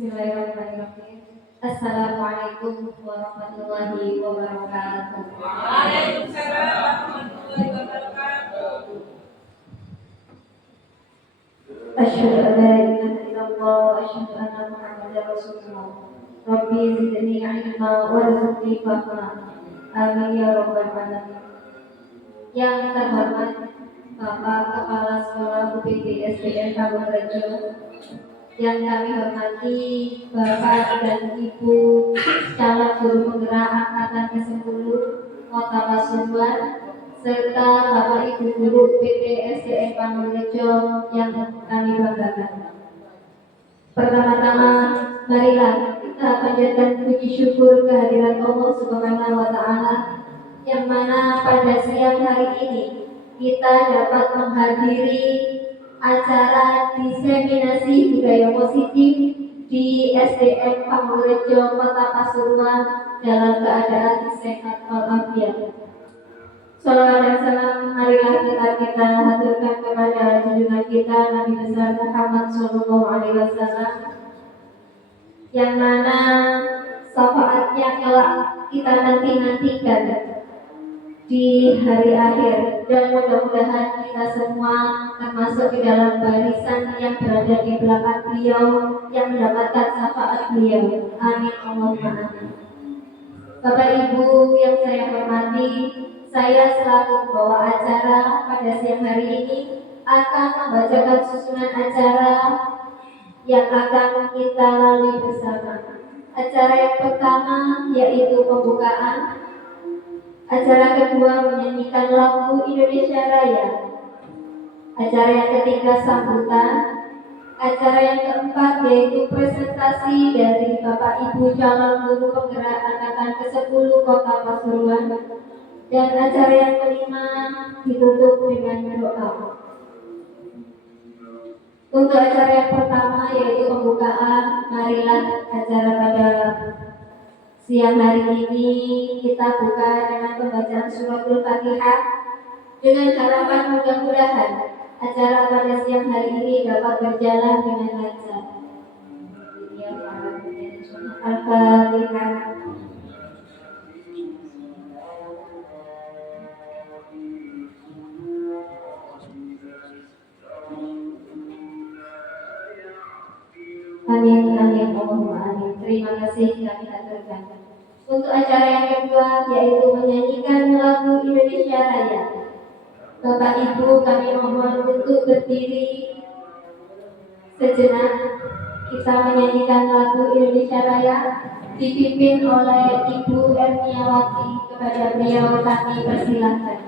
Bismillahirrahmanirrahim. Assalamualaikum warahmatullahi wabarakatuh. Waalaikumsalam warahmatullahi wabarakatuh. Asyhadu an la ilaha illallah wa asyhadu anna Muhammadar Rasulullah. Rabbi zidni ilma warzuqni fahma. Amin ya rabbal alamin. Yang terhormat Bapak Kepala Sekolah UPT SDN Pangurajo, yang kami hormati Bapak dan Ibu calon guru penggerak angkatan ke-10 Kota Pasuruan, serta Bapak Ibu guru PT SDN Pangurajo yang kami banggakan. Pertama-tama, marilah kita panjatkan puji syukur kehadiran Allah Subhanahu wa Ta'ala, yang mana pada siang hari ini kita dapat menghadiri acara diseminasi budaya positif di SDN Pangurajo Kota Pasuruan dalam keadaan sehat walafiat. Salawat dan salam marilah kita haturkan kepada junjungan kita Nabi besar Muhammad Sallallahu Alaihi Wasallam, yang mana syafaatnya kelak kita nantikan di hari akhir, dan mudah-mudahan kita semua termasuk di dalam barisan yang berada di belakang beliau yang mendapatkan syafaat beliau. Amin Allahumma amin. Bapak Ibu yang saya hormati, saya selaku pembawa acara pada siang hari ini akan membacakan susunan acara yang akan kita lalui bersama. Acara yang pertama yaitu pembukaan. Acara kedua menyanyikan lagu Indonesia Raya. Acara yang ketiga sambutan. Acara yang keempat yaitu presentasi dari Bapak Ibu calon guru penggerak angkatan ke-10 Kota Pasuruan. Dan acara yang kelima ditutup dengan doa. Untuk acara yang pertama yaitu pembukaan, marilah acara pada siang hari ini kita buka dengan pembacaan suratul Fatihah, dengan harapan mudah-mudahan acara pada siang hari ini dapat berjalan dengan lancar. Al-Fatihah. Amin, amin, Allahumma amin. Terima kasih kami aturkan. Untuk acara yang kedua yaitu menyanyikan lagu Indonesia Raya. Bapak Ibu kami mohon untuk berdiri sejenak. Kita menyanyikan lagu Indonesia Raya dipimpin oleh Ibu Erniawati. Kepada beliau kami persilahkan.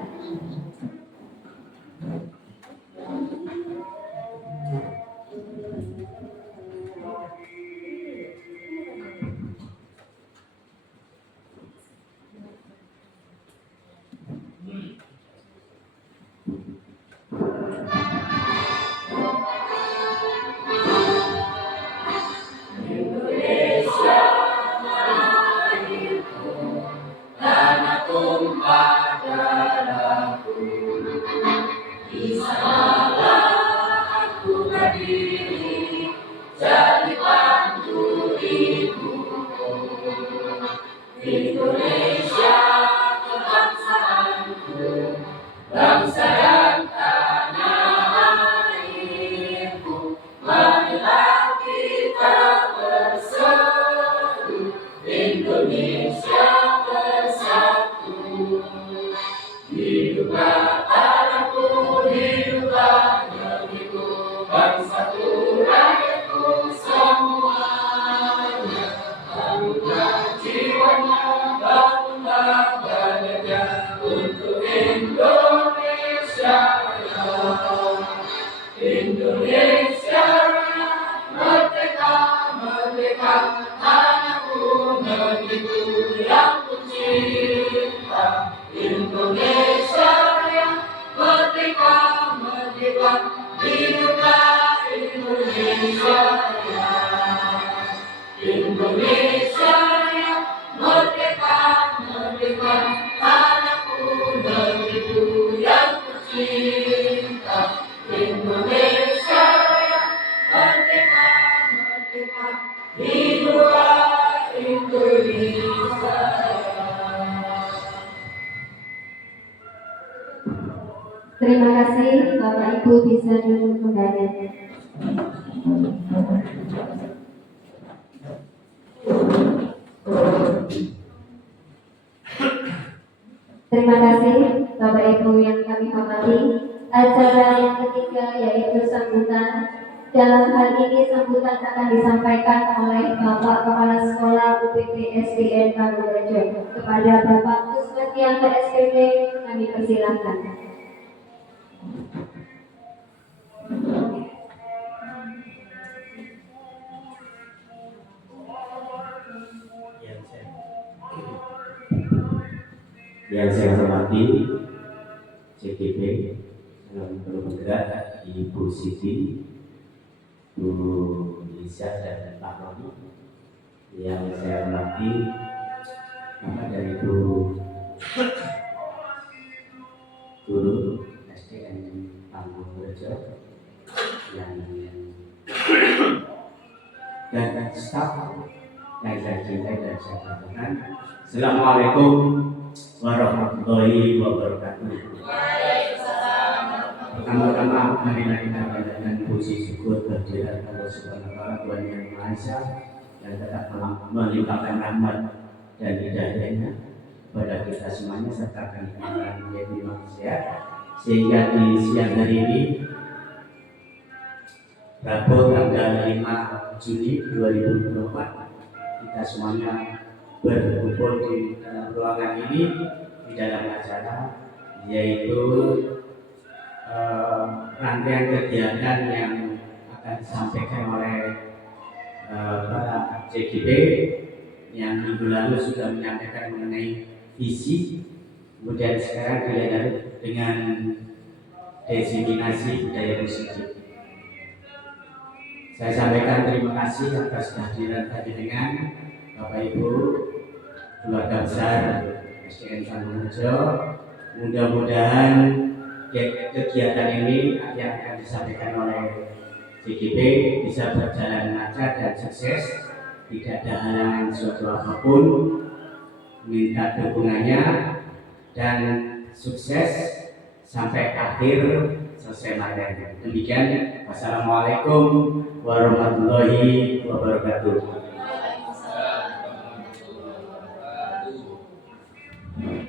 itulah Indonesia. Terima kasih, Bapak Ibu bisa duduk kembali. Terima kasih, Bapak Ibu yang kami hormati. Acara yang ketiga yaitu sambutan. Dalam hal ini sambutan akan disampaikan oleh Bapak Kepala Sekolah UPT SDN Pangurajo. Kepada Bapak Kusmatianto SPP kami persilahkan. Yang saya hormati CGP dalam bergerak Ibu Siti, Bu Lisa dan Pak Roni. Yang saya hormati Bapak dan Ibu Guru SDN Pangurajo dan staf yang saya cintai dan saya banggakan. Assalamualaikum warahmatullahi wabarakatuh. Pertama-tama marilah kita panjatkan puji syukur kehadirat Allah Subhanahu wa Ta'ala Tuhan Yang Maha Esa yang tetap melimpahkan rahmat dan hidayahnya kepada kita semuanya serta kami menjadi manusia, sehingga di siang hari ini Rabu tanggal 5 Juni 2024 kita semuanya berkumpul di dalam ruangan ini di dalam acara yaitu rangkaian kegiatan yang akan disampaikan oleh para CGP yang minggu lalu sudah menyampaikan mengenai visi, kemudian sekarang dilanjut dengan diseminasi budaya positif. Saya sampaikan terima kasih atas kehadiran tadi dengan Bapak Ibu keluarga besar SDN Pangurajo. Mudah-mudahan kegiatan ini yang akan disampaikan oleh CGP bisa berjalan lancar dan sukses, tidak ada halangan suatu apapun. Minta dukungannya dan sukses sampai akhir selesai materi. Demikian, wassalamualaikum warahmatullahi wabarakatuh.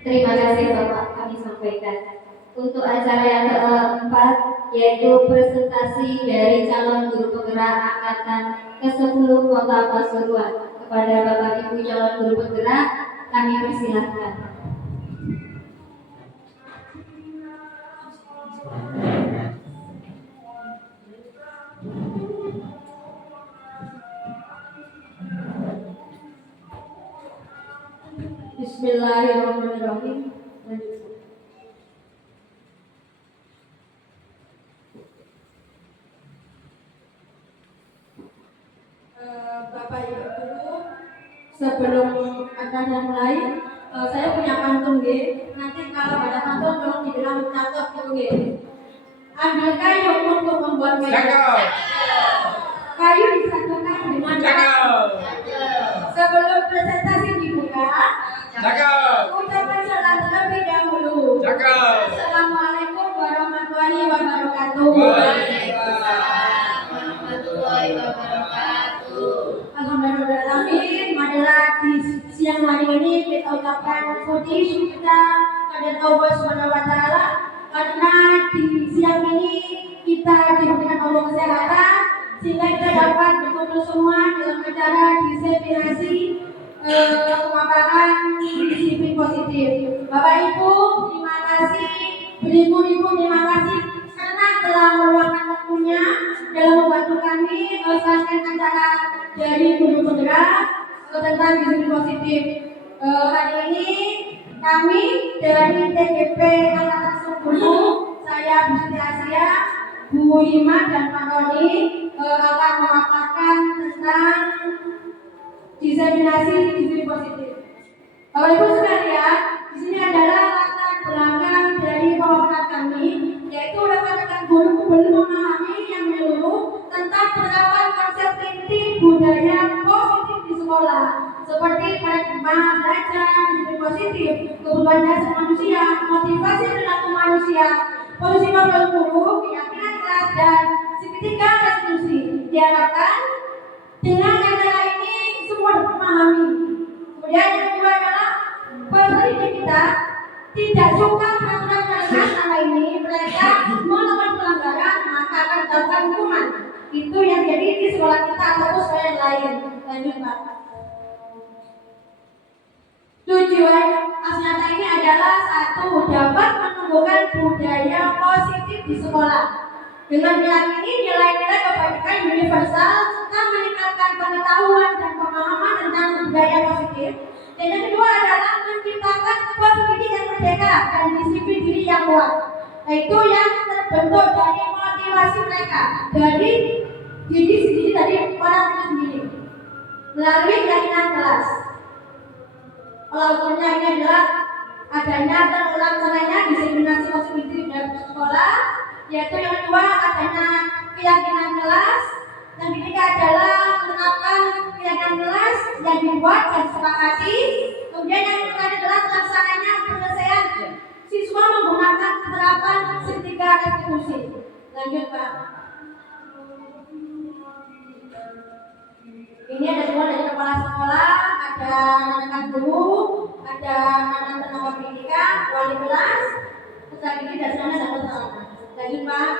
Terima kasih Bapak, kami sampaikan. Untuk acara yang keempat yaitu presentasi dari calon guru penggerak angkatan ke-10 Kota Pasuruan. Kepada Bapak Ibu calon guru penggerak kami persilahkan. Bismillahirrahmanirrahim. Bapak Ibu Guru, sebelum acara mulai, saya punya pantun nggih. Nanti kalau ada pantun tolong dibilang catat gitu nggih. Ambil kayu untuk membuat meja. Kayu disatukan dengan sebelum presentasi dibuka, ucapan salam terlebih dahulu. Assalamualaikum warahmatullahi wabarakatuh. Waalaikumsalam warahmatullahi wabarakatuh. Alhamdulillahirrahmanirrahim. Marilah di siang hari ini kita ucapkan puji syukur kita kepada Allah Subhanahu wa Ta'ala karena di siang ini kita diberikan Allah kesehatan sehingga kita dapat berkumpul semua dalam acara diseminasi pemaparan disiplin positif. Bapak Ibu, terima kasih. Beribu-ribu terima kasih karena telah meluangkan waktunya dalam membantu kami melaksanakan acara dari guru penggerak tentang disiplin positif. Hari ini kami dari TGP Angkatan 10, saya Bu Siti Asia, Bu Hima dan Pak Roni akan memaparkan tentang diseminasi disiplin positif. Bapak Ibu sekalian, di sini adalah latar belakang dari pemaparan kami, yaitu rekan-rekan guru belum memahami yang menyeluruh tentang penerapan konsep inti budaya sekolah, seperti paradigma belajar, disiplin positif, kebutuhan dasar manusia, motivasi perilaku manusia, posisi ngobrol guru, keyakinan kelas, dan segitiga restitusi. Diharapkan dengan cara ini semua dapat memahami. Kemudian yang kedua adalah peserta didik kita tidak suka peraturan nama ini, mereka melakukan pelanggaran maka akan mendapatkan hukuman. Itu yang jadi di sekolah kita ataupun sekolah yang lain. Lanjut Pak. Tujuan Asnata ini adalah satu, dapat menumbuhkan budaya positif di sekolah. Dengan meyakini nilai-nilai kebajikan universal serta meningkatkan pengetahuan dan pemahaman tentang budaya positif. Dan yang kedua adalah menciptakan sebuah pendidikan merdeka dan disiplin diri yang kuat, yaitu yang terbentuk dari motivasi mereka dari diri sendiri, dari para murid sendiri melalui keyakinan kelas. Ukurnya ini adalah adanya terlaksananya diseminasi positif dalam sekolah, yaitu yang kedua adanya keyakinan kelas, yang ketiga adalah menerapkan keyakinan kelas yang dibuat dan disepakati. Kemudian yang ketiga adalah terlaksananya penyelesaian siswa menggunakan penerapan segitiga restitusi. Lanjut Pak. Ini ada semua dari kepala sekolah, ada anak guru, ada anak tenaga pendidikan, wali kelas, peserta didik dan semuanya satu sama. Lanjut Pak.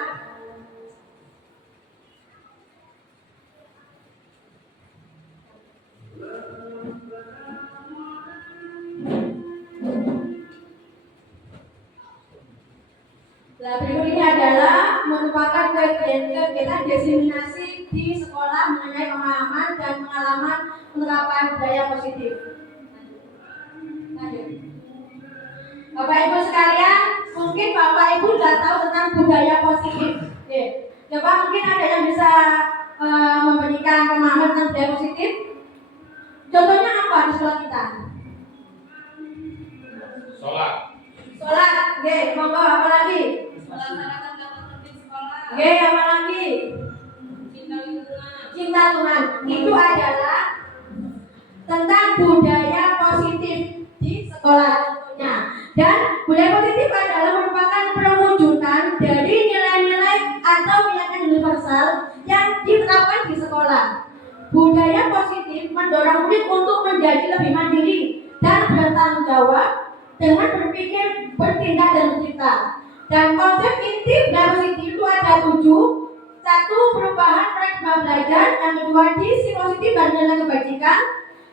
Nah, berikut ini adalah merupakan kegiatan diseminasi di sekolah mengenai pemahaman dan pengalaman penerapan budaya positif. Lanjut. Bapak Ibu sekalian, mungkin Bapak Ibu sudah tahu tentang budaya positif. Oke. Coba mungkin ada yang bisa memberikan pemahaman tentang budaya positif. Contohnya apa di sekolah kita? Sholat. Sholat. Oke, monggo apa lagi? Melaksanakan tata tertib sekolah. Oke, apa lagi? Cinta lingkungan. Cinta Tuhan. Itu adalah tentang budaya positif di sekolah tentunya. Dan budaya positif adalah merupakan perwujudan dari nilai-nilai atau keyakinan universal yang diterapkan di sekolah. Budaya positif mendorong murid untuk menjadi lebih mandiri dan bertanggung jawab dengan berpikir, bertindak, dan mencipta. Dan konsep inti budaya positif itu ada 7. 1. Perubahan paradigma belajar. Yang kedua, diisi positif dan nilai kebajikan.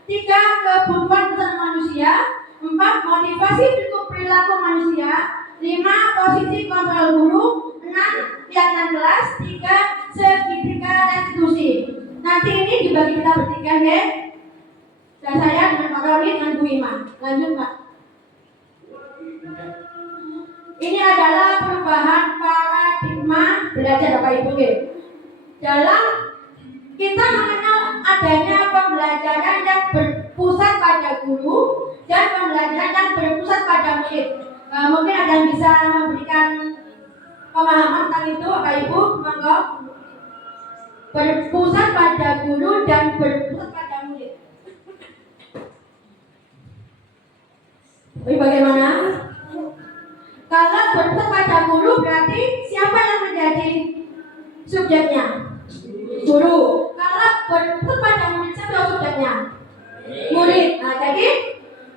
3. Kebutuhan dasar manusia. 4. Motivasi perilaku manusia. 5. Posisi kontrol guru. 6. Keyakinan kelas. 3. Segitiga restitusi. Nanti ini dibagi kita bertiga ya. Dan saya dengan Pak Roni dengan Bu Ima. Lanjut Pak. Ini adalah perubahan paradigma belajar Bapak Ibu. Dalam kita mengenal adanya pembelajaran yang berpusat pada guru dan pembelajaran yang berpusat pada murid. Mungkin ada yang bisa memberikan pemahaman tentang itu Bapak Ibu, monggo. Berpusat pada guru dan berpusat pada murid. Bagaimana? Kalau berpusat pada guru berarti siapa yang menjadi subjeknya? Guru. Kalau berpusat pada murid siapa subjeknya? Murid. Nah, jadi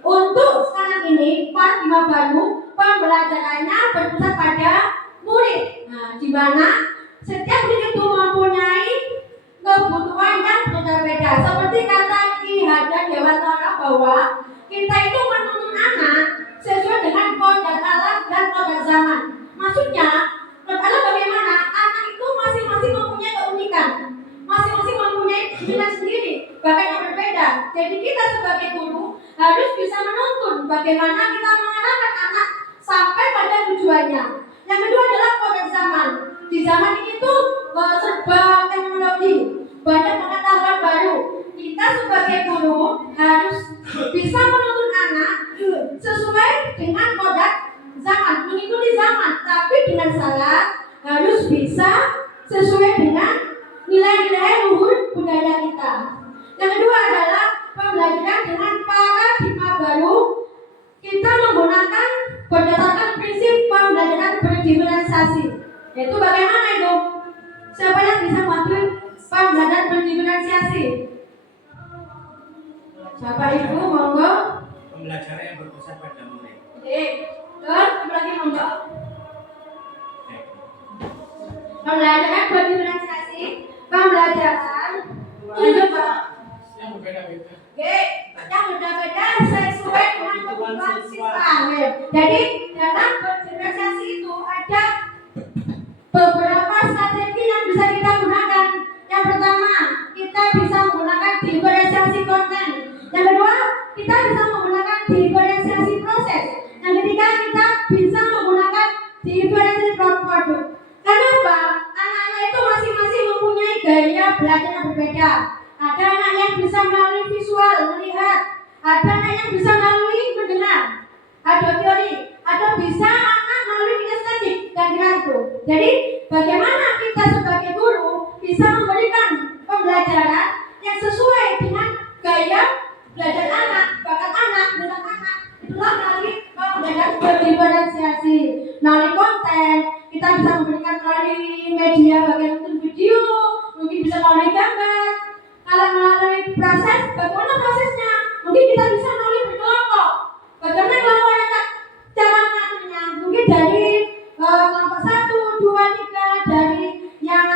untuk sekarang ini paradigma baru pembelajarannya berpusat pada murid. Nah, di mana setiap murid itu mempunyai kebutuhan yang berbeda-beda. Seperti kata Ki Hajar Dewantara bahwa kita itu menuntun anak sesuai dengan kodrat alam dan kodrat zaman. Maksudnya, kodrat alam bagaimana? Anak itu masing-masing mempunyai keunikan, masing-masing mempunyai nilai sendiri, bahkan yang berbeda. Jadi kita sebagai guru harus bisa menuntun bagaimana kita mengarahkan anak sampai pada tujuannya. Yang kedua adalah kodrat zaman. Di zaman ini tuh serba teknologi, banyak pengetahuan baru. Kita sebagai guru harus bisa menuntun anak sesuai dengan kodrat zaman, mengikuti zaman, tapi dengan syarat harus bisa sesuai dengan nilai-nilai luhur budaya kita. Yang kedua adalah pembelajaran dengan paradigma baru. Kita menggunakan berdasarkan prinsip pembelajaran berdiferensiasi. Yaitu bagaimana itu? Siapa yang bisa membantu pembelajaran berdiferensiasi? Siapa itu? Monggo. Pembelajaran yang berpusat pada murid. Oke. Dan lagi monggo. Pembelajaran berdiferensiasi. Pembelajaran lanjut Pak. Yang berbeda-beda. Oke, yang berbeda-beda sesuai dengan kebutuhan siswa. Jadi dalam berdiferensiasi itu ada beberapa strategi yang bisa kita gunakan. Yang pertama, kita bisa menggunakan diferensiasi konten. Yang kedua, kita bisa menggunakan diferensiasi proses. Yang ketiga, kita bisa menggunakan diferensiasi produk. Kenapa? Anak-anak itu masing-masing mempunyai gaya belajar yang berbeda. Ada anak yang bisa melalui visual, melihat. Ada anak yang bisa melalui mendengar. Ada teori. Ada bisa anak melalui kinestetik dan kira itu. Jadi, bagaimana kita sebagai guru bisa memberikan pembelajaran yang sesuai dengan gaya belajar anak, bakat anak, minat anak. Itulah melalui pembelajaran berdiferensiasi. Melalui konten, kita bisa memberikan melalui media bagian mungkin video, mungkin bisa melalui gambar. Kalau melalui proses, bagaimana prosesnya? Mungkin kita bisa melalui berkelompok. Bagaimana kelompok cara mengaturnya? Mungkin dari kelompok 1, 2, 3, dari yang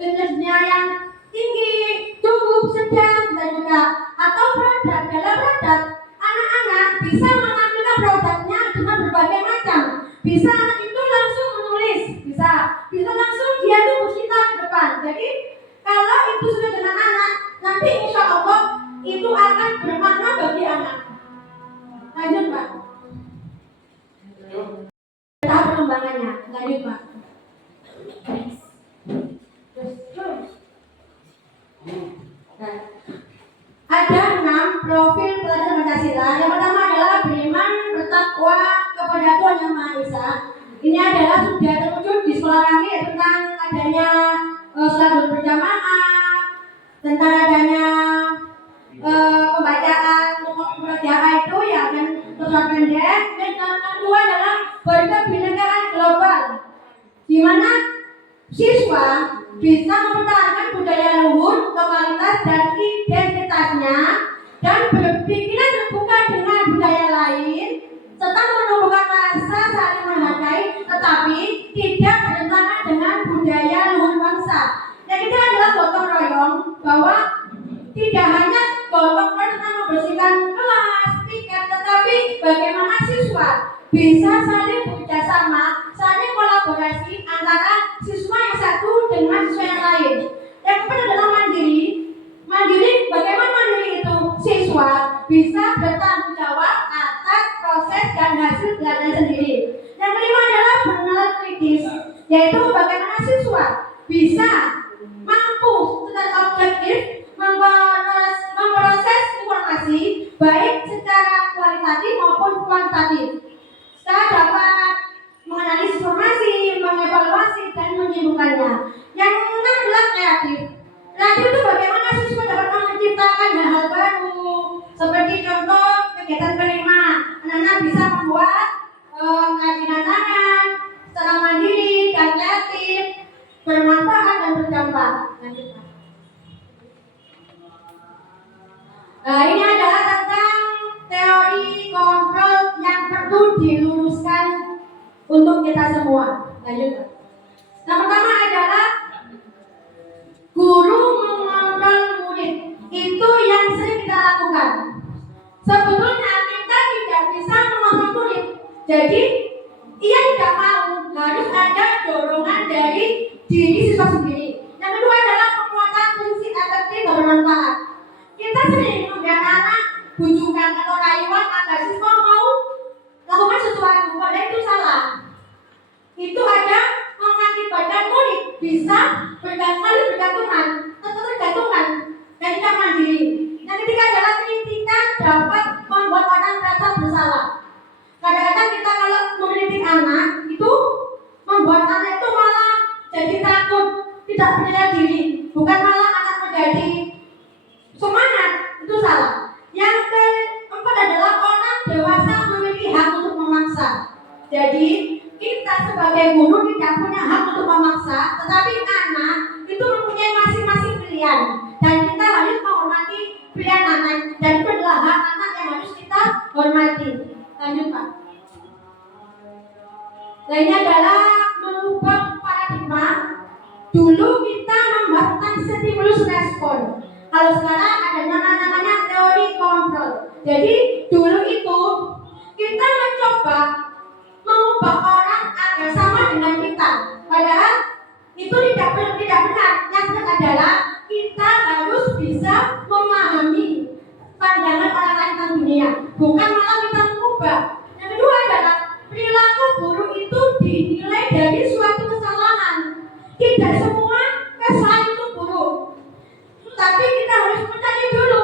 jenisnya yang tinggi, cukup, sedang, dan juga atau produk. Dalam produk, anak-anak bisa mengambil produknya dengan berbagai macam. Bisa anak itu langsung menulis, bisa langsung dia itu bercerita di depan. Jadi kalau itu sudah dengan anak, nanti insya Allah itu akan bermakna bagi anak. Lanjut Pak. Tahap pengembangannya. Lanjut Pak. Nah, ada 6 profil pelajar Pancasila. Yang pertama adalah beriman, bertakwa kepada Tuhan Yang Maha Esa. Ini adalah sudah terwujud di sekolah kami tentang adanya salat berjamaah, tentang adanya pembacaan murajaah itu ya dan surat pendek. Dan yang kedua adalah berkebinekaan global, di mana siswa bisa mempertahankan budaya luhur, lokalitas dan identitasnya dan berpikiran terbuka dengan budaya lain serta menumbuhkan rasa saling menghargai tetapi tidak bertentangan dengan budaya luhur bangsa. Yang ketiga adalah gotong royong, bahwa tidak hanya gotong royong tentang membersihkan kelas, piket, tetapi bagaimana siswa bisa saling bekerjasama, saling kolaborasi antara siswa yang satu dengan siswa yang lain. Yang keempat adalah mandiri. Mandiri, bagaimana mandiri itu? Siswa bisa bertanggung jawab atas proses dan hasil belajar sendiri. Yang kelima adalah benar kritis, yaitu bagaimana siswa bisa mampu secara objektif memproses informasi baik secara kualitatif maupun kuantitatif. Kita dapat menganalisis informasi, mengevaluasi dan menyimpulkannya. Yang keenam adalah kreatif. Kreatif itu bagaimana siswa dapat menciptakan hal-hal baru. Seperti contoh kegiatan kelima, anak-anak bisa membuat kerajinan tangan secara mandiri dan kreatif, bermanfaat dan berdampak. Nah, ini adalah tentang teori kontrol yang perlu diluruskan untuk kita semua. Lanjut. Yang pertama adalah guru mengontrol murid. Itu yang sering kita lakukan. Sebetulnya kita tidak bisa mengontrol murid. Jadi ia tidak mau, harus ada dorongan dari diri siswa sendiri. Yang kedua adalah penguatan fungsi efektif dan bermanfaat. Kita sering membiarkan anak bujukan atau rayuan agar siswa mau lakukan sesuatu, padahal itu salah. Itu ada mengakibatkan murid bisa bergantungan, ketergantungan dan tidak mandiri. Yang ketiga adalah kritikan dapat membuat orang merasa bersalah. Kadang-kadang kita kalau mengkritik anak itu membuat anak itu malah jadi takut, tidak percaya diri, bukan malah anak menjadi semangat. Itu salah. pilihan dan kita harus menghormati pilihan anak dan itu adalah hak anak yang harus kita hormati. Lanjut Pak. Lainnya adalah mengubah paradigma. Dulu kita membahas tentang stimulus respon. Kalau sekarang ada namanya teori kontrol. Jadi dulu itu kita mencoba mengubah orang agar sama dengan kita. Padahal itu tidak benar. Yang benar adalah kita harus bisa memahami pandangan orang lain tentang dunia, bukan malah kita mengubah. Yang kedua adalah perilaku buruk itu dinilai dari suatu kesalahan. Tidak semua kesalahan itu buruk, tapi kita harus mencari dulu.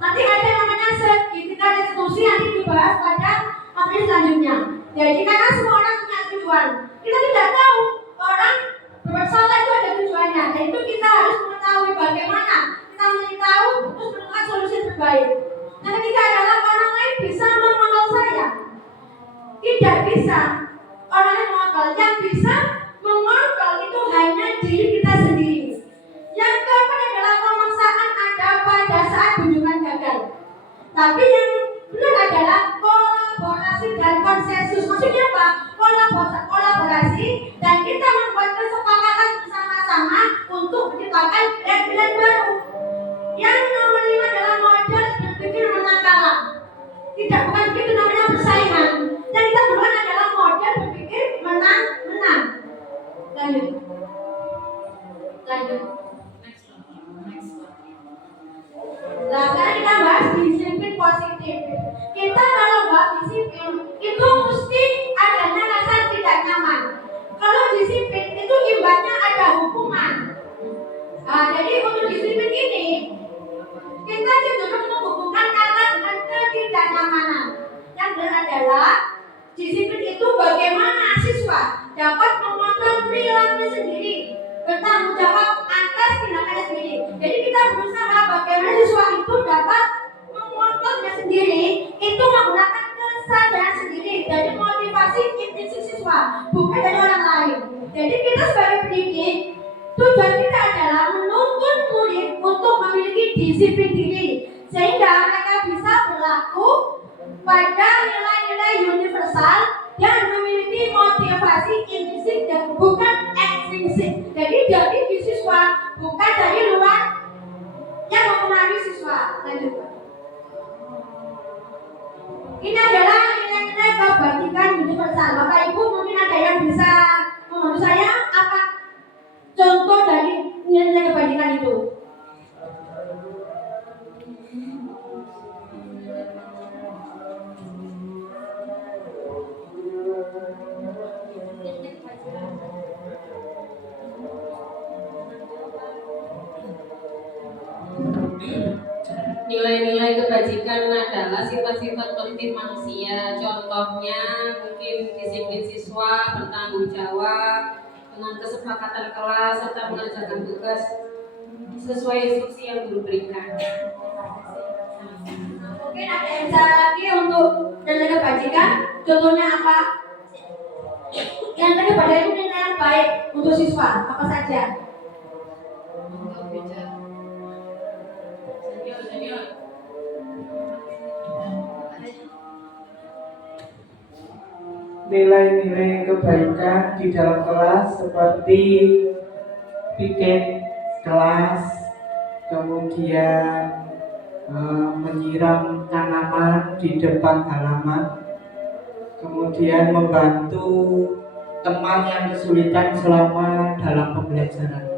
Nanti ada namanya segitiga restitusi, nanti dibahas pada materi selanjutnya. Jadi karena semua orang punya tujuan, kita tidak tahu orang berbuat salah itu ada tujuannya. Dan itu kita harus mengetahui bagaimana kita mencari tahu terus menemukan solusi terbaik. Yang ketiga adalah orang lain bisa mengontrol saya. Tidak bisa. Orang lain mengontrol. Yang bisa mengontrol itu hanya diri kita sendiri. Yang keempat adalah pemaksaan ada pada saat kunjungan gagal. Tapi yang benar adalah kolaborasi dan konsensus. Maksudnya apa? Kolaborasi dan kita membuat kesepakatan bersama-sama untuk menciptakan pilihan baru. Yang nomor 5 adalah model berpikir menang kalah. Tidak, bukan begitu namanya persaingan. Yang kita butuhkan adalah model berpikir menang. Lanjut. Nah, sekarang kita bahas disiplin positif. Kita kalau bahas disiplin itu mesti adanya rasa tidak nyaman. Kalau disiplin itu ibaratnya ada hukuman. Nah, jadi untuk disiplin ini kita cenderung menghubungkan kata dengan ketidaknyamanan. Yang benar adalah disiplin itu bagaimana siswa dapat mengontrol perilaku sendiri, bertanggung jawab atas tindakannya sendiri. Jadi kita berusaha bagaimana siswa itu dapat mengontrolnya sendiri, itu menggunakan kesadaran sendiri dari motivasi intisip siswa, bukan dari orang lain. Jadi kita sebagai pendidik, tujuan kita adalah menuntun murid untuk memiliki disiplin diri, sehingga mereka bisa berlaku pada nilai-nilai universal dan memiliki motivasi intrinsik dan bukan ekstrinsik. Jadi dari siswa, bukan dari luar yang mempengaruhi siswa. Lanjut. Ini adalah nilai-nilai kebajikan universal. Bapak Ibu mungkin ada yang bisa membantu saya apa contoh dari nilai-nilai kebajikan itu? Nilai-nilai kebajikan adalah sifat-sifat positif manusia. Contohnya mungkin disiplin siswa, bertanggung jawab, dengan kesepakatan kelas, serta mengerjakan tugas sesuai instruksi yang guru berikan. Mungkin ada yang bisa lagi untuk nilai kebajikan. Contohnya apa? Yang tadi pada itu nilai yang baik untuk siswa apa saja? Nilai-nilai kebaikan di dalam kelas seperti piket kelas, kemudian menyiram tanaman di depan halaman, kemudian membantu teman yang kesulitan selama dalam pembelajaran.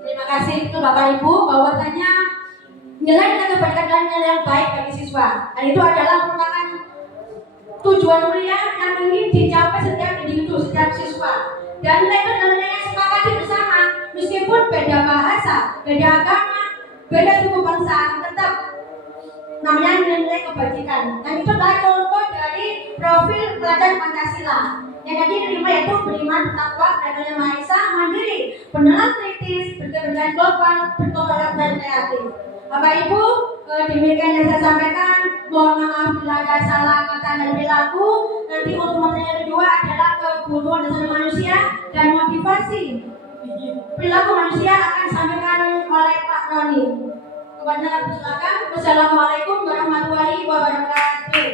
Terima kasih untuk Bapak Ibu bahwasanya nilai kebaikan adalah nilai yang baik bagi siswa, dan itu adalah merupakan tujuan mulia yang ingin dicapai setiap individu, setiap siswa. Dan nilai itu adalah nilai yang sepakati bersama, meskipun beda bahasa, beda agama, beda suku bangsa, tetap namanya nilai-nilai kebajikan. Dan itu adalah contoh dari profil pelajar Pancasila. Yang tadi terima yaitu beriman, bertakwa, beragama Maha Esa, mandiri, penelat kritis, berkepentingan global, bertoleransi dan kreatif. Bapak Ibu, demikian yang saya sampaikan. Mohon maaf bila ada salah kata dan perilaku. Nanti untuk materi yang kedua adalah kebutuhan dasar manusia dan motivasi perilaku manusia akan disampaikan oleh Pak Roni. Kepada silakan. Wassalamualaikum warahmatullahi wabarakatuh.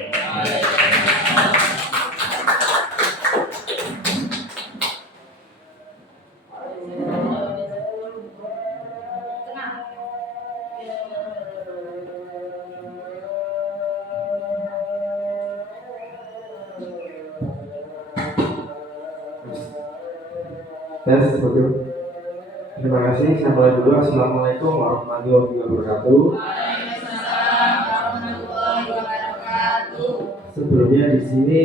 Tes, betul. Terima kasih. Saya mulai dulu. Assalamualaikum warahmatullahi wabarakatuh. Sebelumnya di sini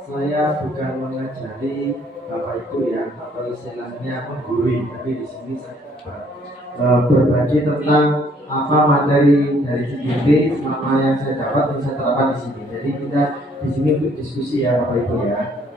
saya bukan mengajari Bapak Ibu ya, atau istilahnya menggurui, tapi di sini saya berbagi tentang apa materi dari CGD selama yang saya dapat dan saya terapkan di sini. Jadi kita di sini untuk diskusi ya Bapak Ibu ya.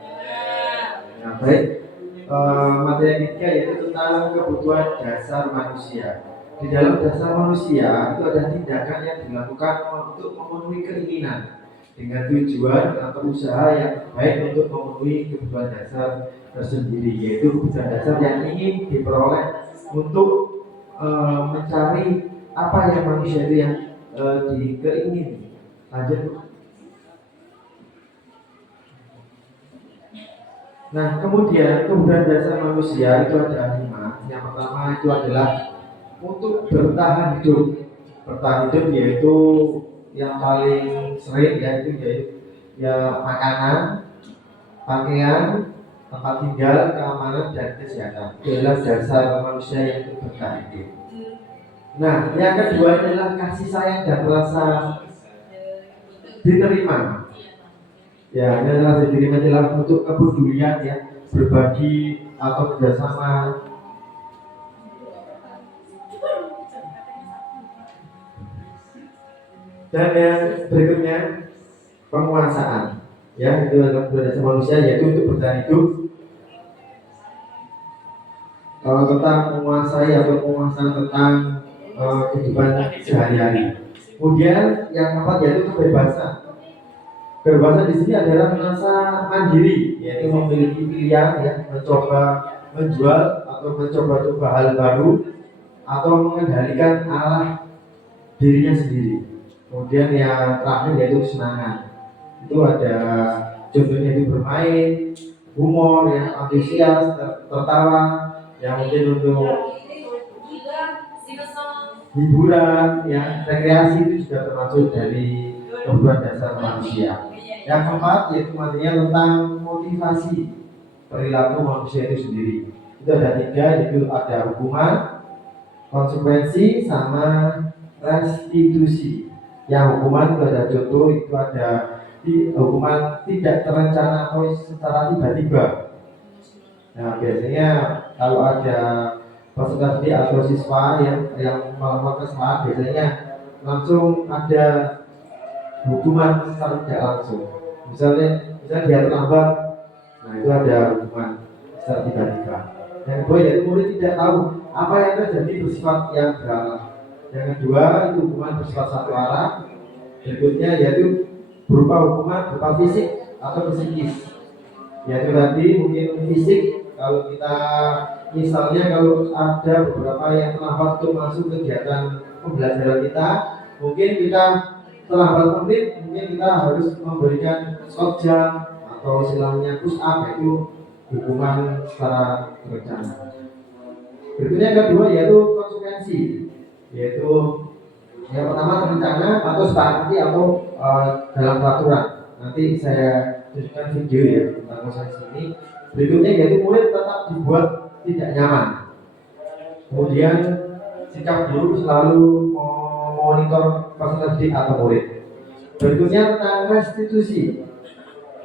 Nah, baik. Materi yang ketiga yaitu tentang kebutuhan dasar manusia. Di dalam dasar manusia itu ada tindakan yang dilakukan untuk memenuhi keinginan dengan tujuan atau usaha yang baik untuk memenuhi kebutuhan dasar tersendiri, yaitu kebutuhan dasar yang ingin diperoleh untuk mencari apa yang manusia itu yang dikeingin. Lanjut. Nah, kemudian kebutuhan dasar manusia itu ada 5. Yang pertama itu adalah untuk bertahan hidup. Bertahan hidup yaitu yang paling sering yaitu ya makanan, pakaian, tempat tinggal, keamanan dan kesehatan. Itu adalah dasar manusia yang untuk bertahan hidup. Nah, yang kedua adalah kasih sayang dan rasa diterima. Ya, ini adalah diterima dalam bentuk kepedulian ya, berbagi atau kerjasama. Dan yang berikutnya penguasaan. Ya, itu adalah dasar manusia yaitu untuk bertahan hidup. Kalau tentang menguasai atau penguasaan tentang kehidupan sehari-hari. Kemudian yang keempat yaitu kebebasan. Kebebasan di sini adalah merasa mandiri, yaitu memiliki pilihan ya, mencoba menjual atau mencoba-coba hal baru atau mengendalikan arah dirinya sendiri. Kemudian yang terakhir yaitu kesenangan. Itu ada contohnya itu bermain, humor, yang antusias, tertawa, yang mungkin untuk hiburan, ya rekreasi itu juga termasuk dari kebutuhan dasar manusia. Yang keempat yaitu materinya tentang motivasi perilaku manusia itu sendiri. Itu ada 3, yaitu ada hukuman, konsekuensi, sama restitusi. Yang hukuman itu ada contoh, itu ada hukuman tidak terencana atau secara tiba-tiba. Nah, biasanya kalau ada peserta didik atau siswa yang melakukan kesalahan, biasanya langsung ada hukuman secara tidak langsung. Misalnya dia terlambat, nah itu ada hukuman secara tiba-tiba. Yang kedua yaitu murid tidak tahu apa yang terjadi bersifat yang berarah. Yang kedua itu hukuman bersifat satu arah. Berikutnya yaitu berupa hukuman berupa fisik atau psikis. Yaitu tadi mungkin fisik, kalau kita misalnya kalau ada beberapa yang terlambat untuk masuk kegiatan pembelajaran kita, mungkin kita terlambat menit, mungkin kita harus memberikan short jump atau istilahnya push up, yaitu hukuman secara berencana. Berikutnya yang kedua yaitu konsekuensi, yaitu yang pertama terencana atau sepakati atau dalam peraturan. Nanti saya tunjukkan video ya tentang konsekuensi ini. Berikutnya yaitu murid tetap dibuat tidak nyaman. Kemudian sikap guru selalu monitor peserta didik atau murid. Berikutnya tentang restitusi.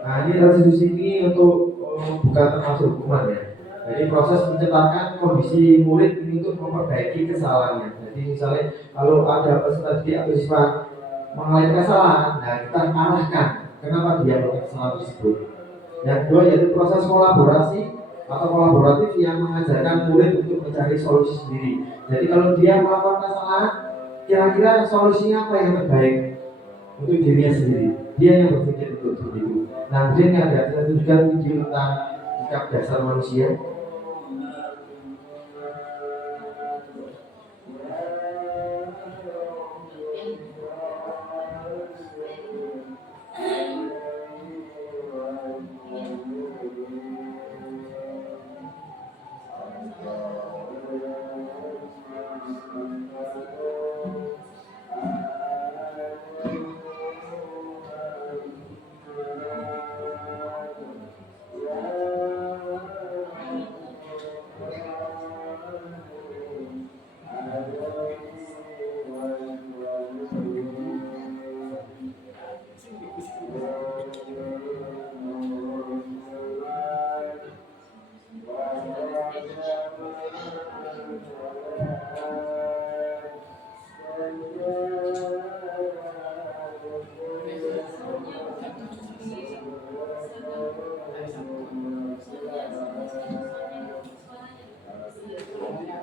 Nah, ini restitusi ini untuk bukan termasuk hukuman ya. Jadi proses mencetakkan kondisi murid ini untuk memperbaiki kesalahannya. Jadi misalnya kalau ada peserta didik atau siswa mengalami kesalahan, nah kita arahkan kenapa dia melakukan kesalahan tersebut. Yang kedua yaitu proses kolaborasi atau kolaboratif yang mengajarkan murid untuk mencari solusi sendiri. Jadi kalau dia melakukan kesalahan, kira-kira solusinya apa yang terbaik untuk dirinya sendiri. Dia yang berpikir untuk begitu. Nah, kemudian ada juga video tentang sikap dasar manusia.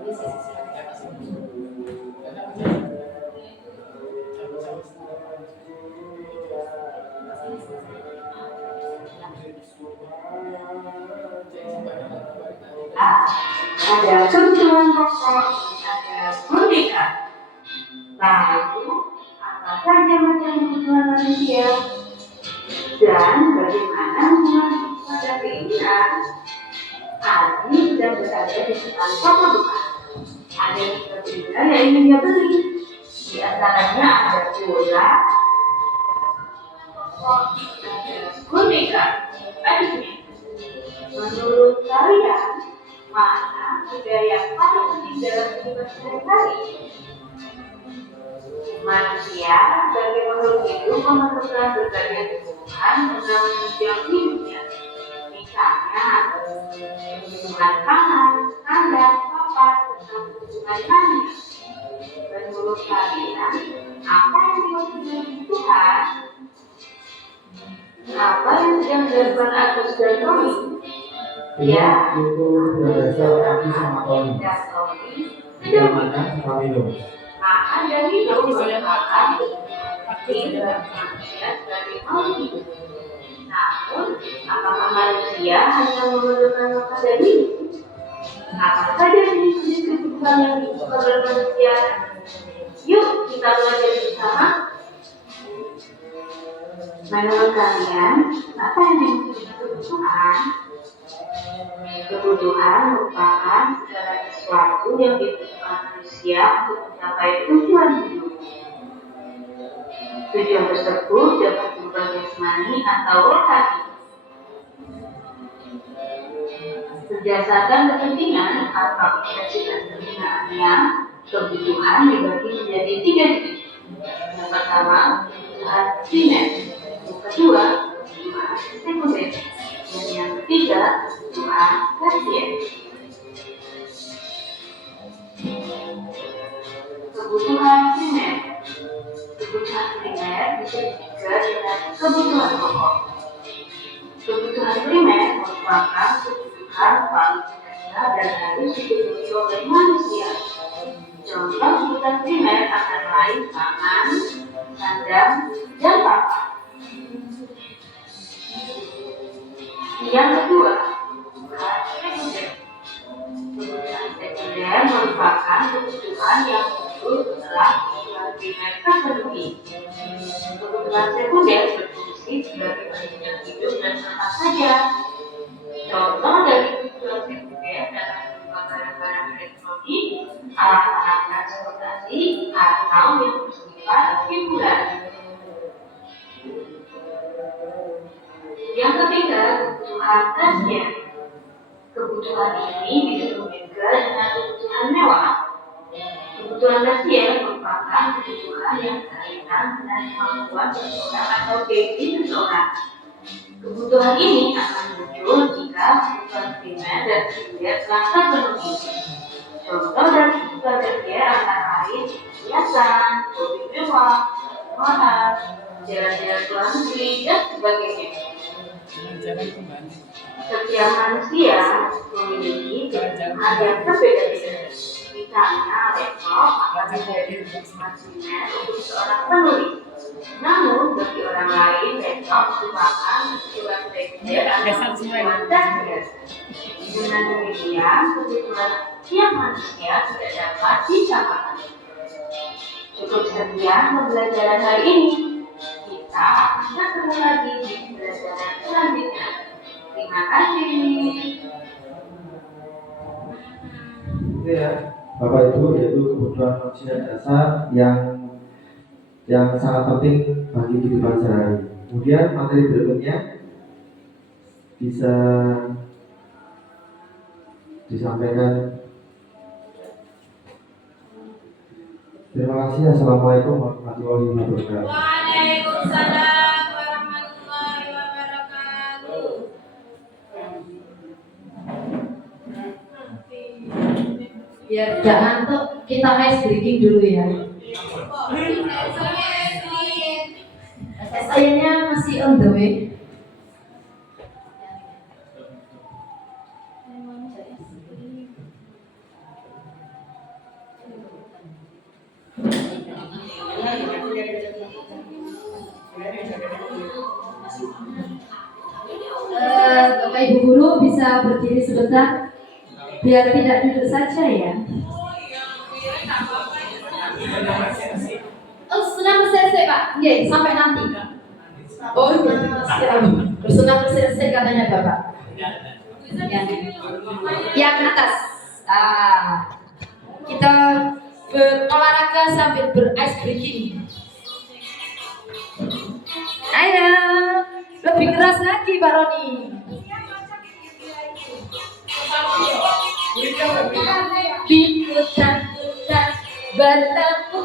Ada kebutuhan pokok, ada merdeka. Lalu, apa saja macam kebutuhan manusia dan bagaimana hubungan pada keinginan? Adi sedang berada di depan toko bukan. Ada yang berbeda yang ingin dia beli. Di antaranya ada bola, boneka. Menurut kalian, mana budaya yang paling penting dalam kehidupan sehari-hari? Manusia sebagai makhluk hidup memerlukan berbagai kebutuhan untuk menunjang hidupnya. Misalnya, kebutuhan pangan, kandang, papan, dan kebutuhan lainnya. Menurut kalian, apa yang dimaksud kebutuhan? Apa yang sedang dilakukan Agus dan Tommy? Ya, itu berdasar Agus sama Tony. Tidak makan, sama minum. Makan dan minum merupakan tidak manusia sebagai makhluk hidup. Namun, apakah manusia hanya memerlukan makan dan minum? Apa saja jenis-jenis kebutuhan yang dibutuhkan oleh manusia? Yuk, kita belajar bersama. Menurut kalian, apa yang dimaksud kebutuhan? Kebutuhan merupakan segala sesuatu yang dibutuhkan manusia untuk mencapai tujuan hidup. Tujuan tersebut dapat berupa jasmani atau rohani. Berdasarkan kepentingan atau intensitas penggunaannya, kebutuhan dibagi menjadi 3 jenis. Yang pertama, kebutuhan primer. Yang kedua, kebutuhan sekunder. Dan yang ketiga, kebutuhan tersier. Kebutuhan primer. Kebutuhan primer disebut juga dengan kebutuhan pokok. Kebutuhan primer merupakan kebutuhan paling mendasar dan harus dipenuhi oleh manusia. Contoh kebutuhan primer antara lain pangan, kandang, dan papan. Yang kedua, kebutuhan sekunder. Kebutuhan sekunder merupakan kebutuhan yang muncul setelah kebutuhan primer terpenuhi. Kebutuhan sekunder berfungsi sebagai penunjang hidup dan apa saja. Contoh dari kebutuhan sekunder dapat berupa barang-barang elektronik, alat-alat transportasi, atau yang bersifat hiburan. Yang ketiga, kebutuhan tersier. Kebutuhan ini disebut juga dengan kebutuhan mewah. Kebutuhan tersier merupakan kebutuhan yang berkaitan dengan kemampuan seseorang atau gaji seseorang. Kebutuhan ini akan muncul jika kebutuhan primer dan sekunder telah terpenuhi. Contoh dari kebutuhan tersier antara lain hiasan, hobi mewah, mahal, jalan-jalan ke luar negeri, dan sebagainya. Setiap manusia memiliki kebutuhan yang berbeda-beda. Misalnya, laptop akan menjadi kebutuhan primer untuk seorang penulis. Namun, bagi orang lain, laptop merupakan kebutuhan sekunder atau kebutuhan tersier. Dengan demikian, kebutuhan setiap manusia tidak dapat disamakan. Cukup sekian pembelajaran hari ini. Kita akan bertemu lagi di pembelajaran selanjutnya. Terima kasih. Itu ya, Bapak Ibu, yaitu kebutuhan manusia dasar yang sangat penting bagi kehidupan sehari. Kemudian materi berikutnya bisa disampaikan. Terima kasih. Assalamualaikum warahmatullahi wabarakatuh. Waalaikumsalam warahmatullahi wabarakatuh. Biar gak ngantuk, kita ice breaking dulu ya. SI-nya masih on the way. bisa berdiri sebentar? Biar tidak duduk saja ya. Oh, senang selesai Pak. Oke, sampai nanti. Oh, siap. Bersenang selesai katanya Bapak. Yang atas. Kita berolahraga sambil ber-ice breaking. Ayo, lebih keras lagi Pak Roni. Ikutan bertemu.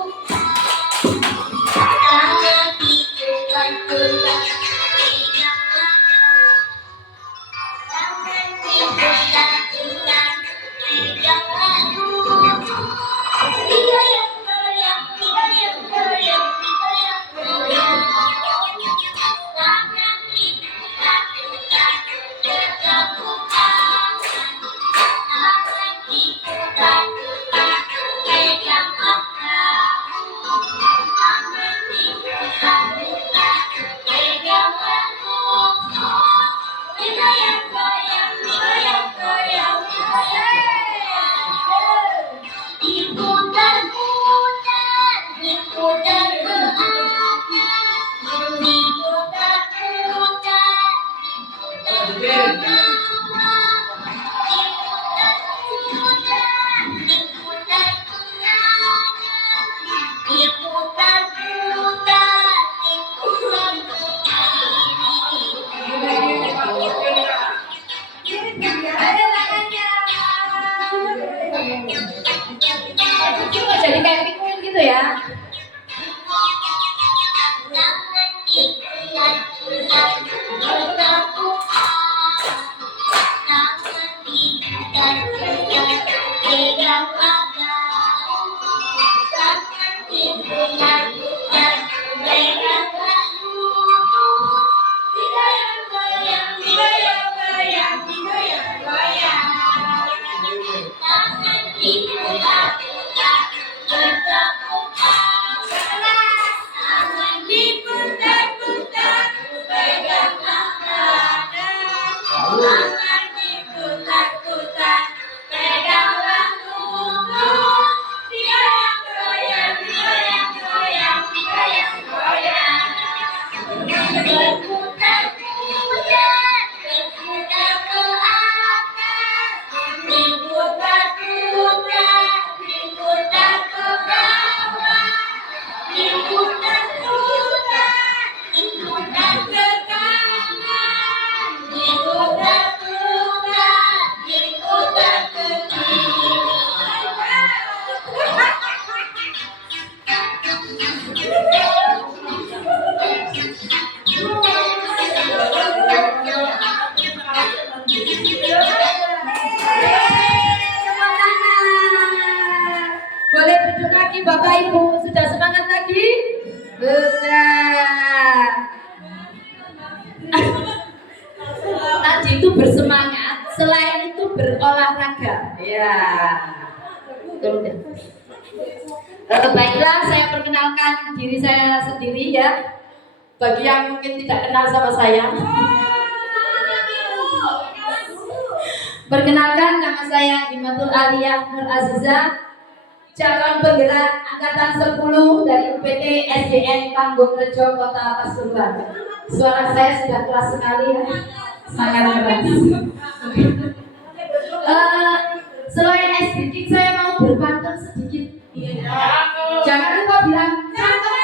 Jadi kayak penguin gitu ya. Boleh duduk lagi Bapak Ibu, sudah semangat lagi? Sudah. Tadi itu bersemangat, selain itu berolahraga. Ya. Baiklah, saya perkenalkan diri saya sendiri ya. Bagi yang mungkin tidak kenal sama saya. Perkenalkan, nama saya Himatul Aliyah Nur Azizah, calon penggerak angkatan 10 dari UPT SDN Tanggungrejo Kota Pasuruan. Suara saya sudah keras sekali ya, sangat keras. Selain ice breaking, saya mau berpantun sedikit. Jangan lupa bilang cakep.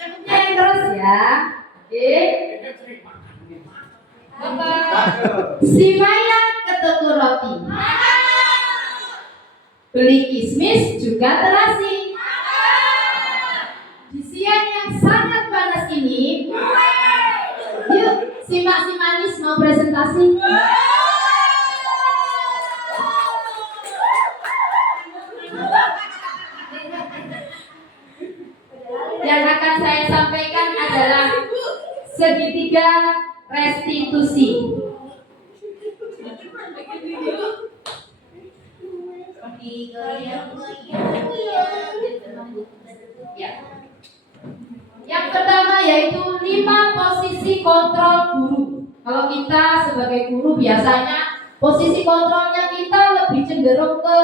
Cakepnya yang keras ya. Oke. Si Maya ke toko roti, beli kismis juga terasi. Di siang yang sangat panas ini, yuk simak si manis mau presentasi. Yang akan saya sampaikan adalah segitiga restitusi. Ya. Yang pertama yaitu 5 posisi kontrol guru. Kalau kita sebagai guru biasanya posisi kontrolnya kita lebih cenderung ke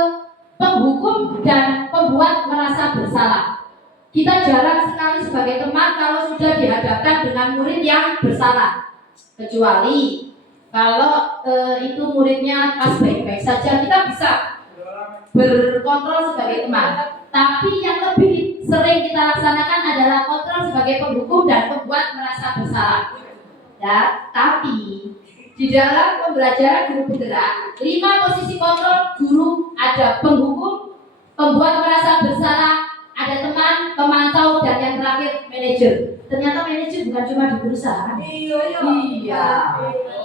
penghukum dan pembuat merasa bersalah. Kita jarang sekali sebagai teman kalau sudah dihadapkan dengan murid yang bersalah. Kecuali kalau itu muridnya pas baik-baik saja, kita bisa berkontrol sebagai teman. Tapi yang lebih sering kita laksanakan adalah kontrol sebagai penghukum dan pembuat merasa bersalah. Ya, tapi di dalam pembelajaran guru bergerak, 5 posisi kontrol guru ada penghukum, pembuat merasa bersalah, ada teman, pemantau, dan yang terakhir manajer. Ternyata manajer bukan cuma di perusahaan. Iya.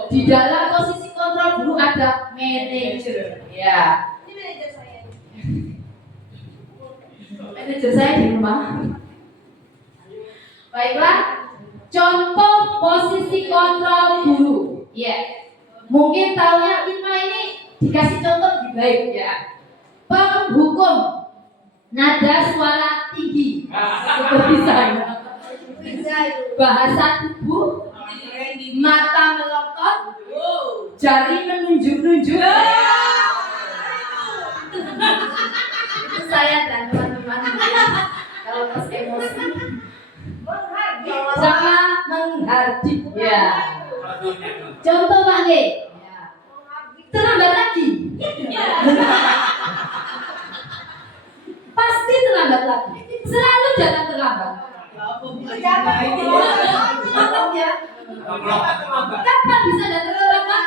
Di dalam posisi kontrol guru ada manajer. Ya. Ini manajer saya. Manajer saya di rumah. Baiklah. Contoh posisi kontrol guru. Ya. Mungkin tahunya 5 ini dikasih contoh lebih baik ya. Penghukum, nada suara tinggi seperti saya, bahasa tubuh, mata melotot, jari menunjuk-nunjuk. Itu saya dan teman-teman kalau pas emosi sama menghardik ya. Contoh Pak G, terlambat lagi. Pasti terlambat lagi. Selalu datang terlambat. Kapan bisa datang terlambat?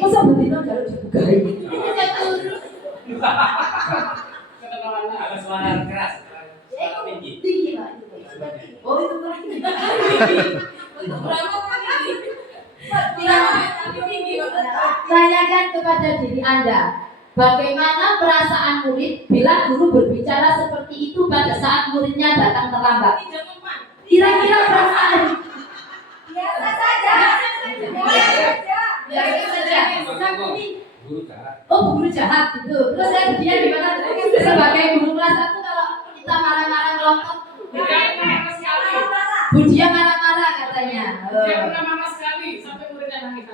Masa betina jalur dibukai? Ada suara keras, suara tinggi. Tinggi Pak. Oh itu Tanyakan kepada diri Anda, bagaimana perasaan murid bila guru berbicara seperti itu pada saat muridnya datang terlambat? Kira-kira perasaan Biasa saja. biasa saja. Guru jahat. Oh guru jahat gitu. Terus saya dia gimana? Sebagai guru kelas 1 kalau kita marah-marah ngelontot, Bu dia marah-marah katanya. Dia pernah marah sekali sampai muridnya nangis.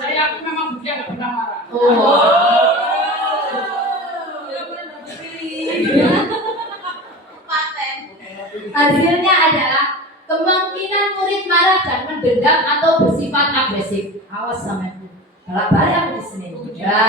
Saya yakin memang dia nggak pernah marah. Hasilnya adalah kemungkinan murid marah dan mendendam atau bersifat agresif. Awas sama itu. Balik aku di sini. Ya.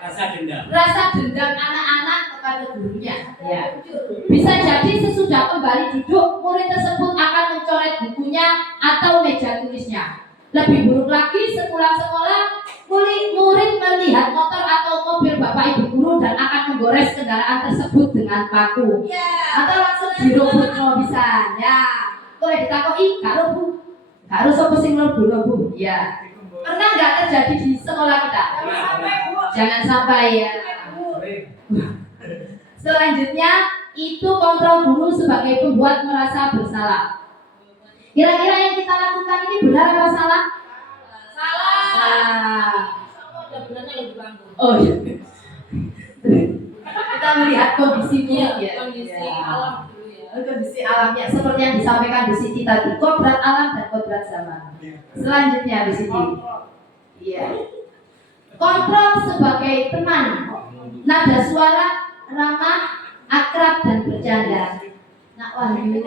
Rasa dendam. Rasa dendam anak-anak kepada gurunya. Ya. Bisa jadi sesudah kembali duduk, murid tersebut akan mencoret bukunya atau meja tulisnya. Lebih buruk lagi, sepulang sekolah, murid melihat motor atau mobil bapak ibu guru dan akan menggores kendaraan tersebut dengan paku. Atau langsung dirobot bisa. Ya. Kok ditakoi, karo Bu. Harus apa sing lebu-lebu? Ya. Pernah nggak terjadi di sekolah kita? Jangan sampai ya. Selanjutnya itu kontrol guru sebagai pembuat merasa bersalah. Kira-kira yang kita lakukan ini benar atau salah? Salah. Oh iya. Kita melihat kondisinya ya. Kondisi alam dulu ya. Kondisi alamnya seperti yang disampaikan Bu Siti tadi, kodrat alam dan kodrat zaman. Selanjutnya Bu Siti. Iya. Kontrol sebagai teman, nada suara ramah, akrab dan bercanda. Nak Wahyu.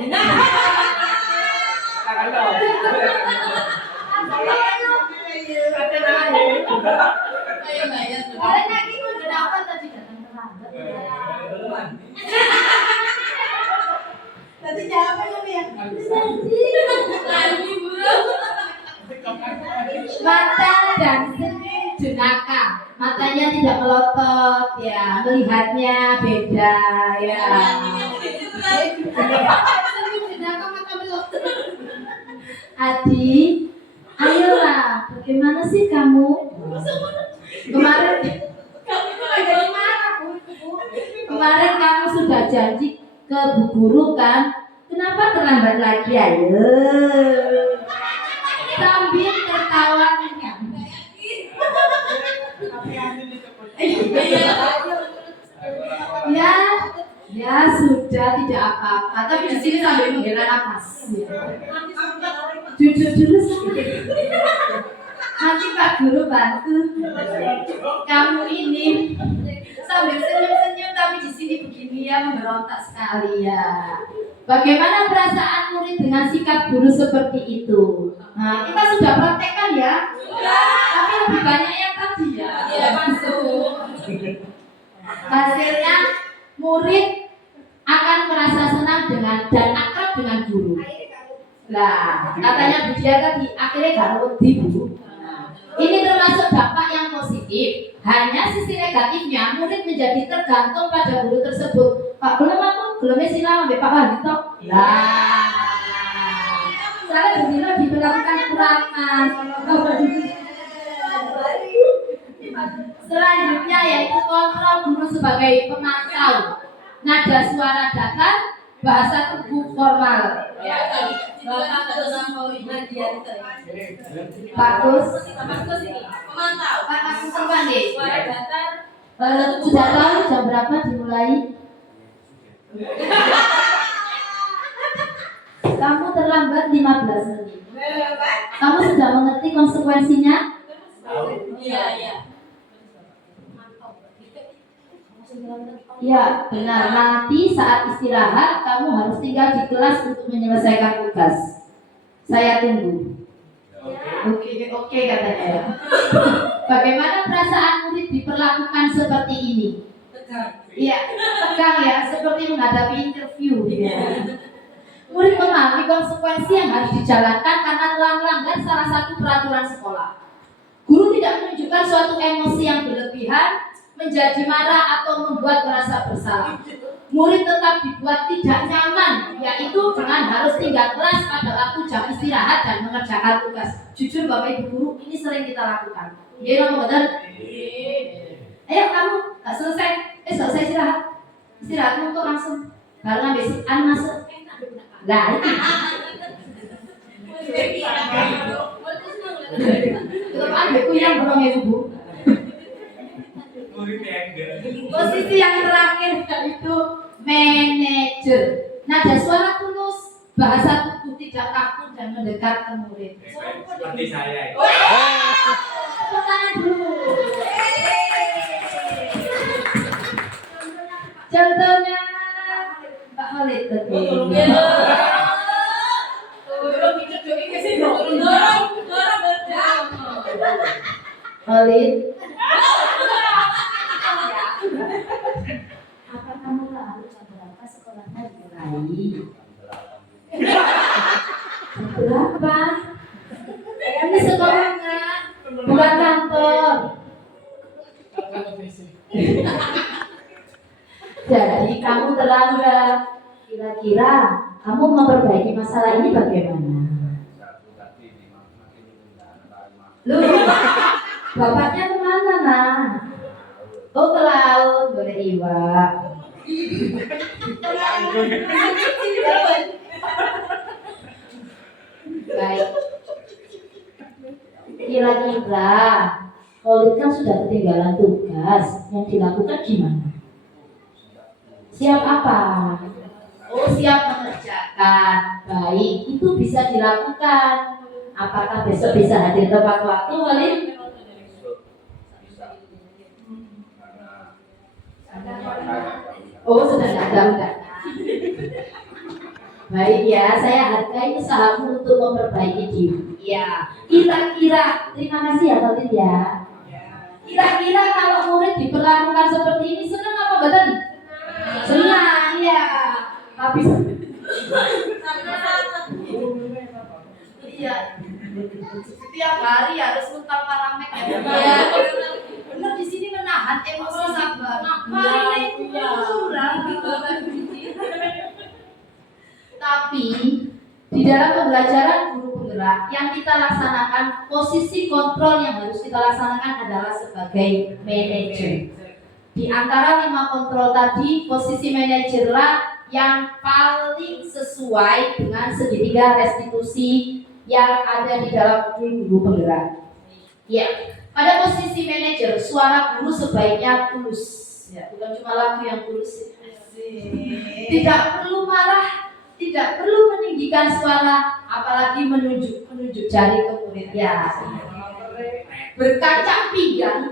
Kalian lagi mau kenapa tadi datang terlambat? Tadi jawabannya ya. Mata dan seni jenaka, matanya tidak melotot ya, melihatnya beda ya. Adi, ayolah, bagaimana sih kamu? Kemarin kamu sudah janji ke Bu Guru kan? Kenapa terlambat lagi? Ayo. Sambil tertawa ringan. Ya sudah tidak apa-apa, tapi di sini sambil menghela nafas. Jujur dulu nanti Pak Guru bantu. Kamu ini sambil senyum-senyum tapi di sini begini ya, memberontak sekali ya. Bagaimana perasaan murid dengan sikap guru seperti itu? Nah, kita sudah praktekkan ya. Tapi lebih banyak yang tadi ya. Iya, masuk. Hasilnya murid akan merasa senang dengan dan akrab dengan guru. Nah, katanya Bu Dia tadi akhirnya gak wedi Bu. Ini termasuk dampak yang positif. Hanya sisi negatifnya, murid menjadi tergantung pada guru tersebut. Pak belum aku, belumnya silang sampai Pak Wahito. Nah, saya berbila diberlakukan kekurangan. Selanjutnya yaitu kontrol guru sebagai pemantau. Nada suara datar, bahasa tubuh formal. Bagus. Pak Mas Sultan deh. Sudah tahu jam berapa dimulai? Kamu terlambat 15 menit. Kamu sudah mengerti konsekuensinya? Iya. Ya, benar. Nanti saat istirahat kamu harus tinggal di kelas untuk menyelesaikan tugas. Saya tunggu. Oke katanya. Bagaimana perasaan murid diperlakukan seperti ini? Iya, tegang ya, seperti menghadapi interview. Ya. Murid memahami konsekuensi yang harus dijalankan karena telah melanggar salah satu peraturan sekolah. Guru tidak menunjukkan suatu emosi yang berlebihan, menjadi marah atau membuat merasa bersalah. Murid tetap dibuat tidak nyaman, yaitu dengan harus tinggal kelas pada waktu jam istirahat dan mengerjakan tugas. Jujur Bapak Ibu Guru, ini sering kita lakukan. Iya, kamu betul? Ayo kamu, gak selesai, selesai istirahat. Istirahat untuk langsung baru besok masuk. Lah itu. Tetap adikku yang belum ibu. Posisi yang terakhir yaitu manajer. Nada suara tulus, bahasa tubuh tidak takut dan mendekat ke murid. Seperti saya. Tepuk tangan dulu. Contohnya Pak Khalid tadi. Khalid. Apa kamu tahu jam berapa sekolahnya dimulai? Berapa? Ini sekolahnya, bukan kantor. Jadi kamu terlambat. Kira-kira kamu memperbaiki masalah ini bagaimana? Lu, bapaknya kemana nah? Oh ke laut, boleh iwak. Baik. Kira-kira Khalid kan sudah ketinggalan tugas, yang dilakukan gimana? Siap apa? Oh siap mengerjakan. Baik, itu bisa dilakukan. Apakah besok bisa hadir tepat waktu, Khalid? Oh sudah ada udah. Baik ya, saya hargai usahamu untuk memperbaiki diri. Ya, kira-kira terima kasih ya Khalid ya. Kira-kira kalau murid diperlakukan seperti ini senang apa betul? Senang ya. Tapi iya. Setiap hari harus mutar paramek ya. Benar di sini menahan emosi sabar. Tapi di dalam pembelajaran guru penggerak yang kita laksanakan, posisi kontrol yang harus kita laksanakan adalah sebagai manajer. Di antara 5 kontrol tadi, posisi manajerlah yang paling sesuai dengan segitiga restitusi yang ada di dalam modul guru penggerak. Ya, pada posisi manajer, suara guru sebaiknya tulus. Ya, bukan cuma lagu yang tulus. Tidak perlu marah, tidak perlu meninggikan suara, apalagi menunjuk jari ke murid. Ya, berkacak pinggang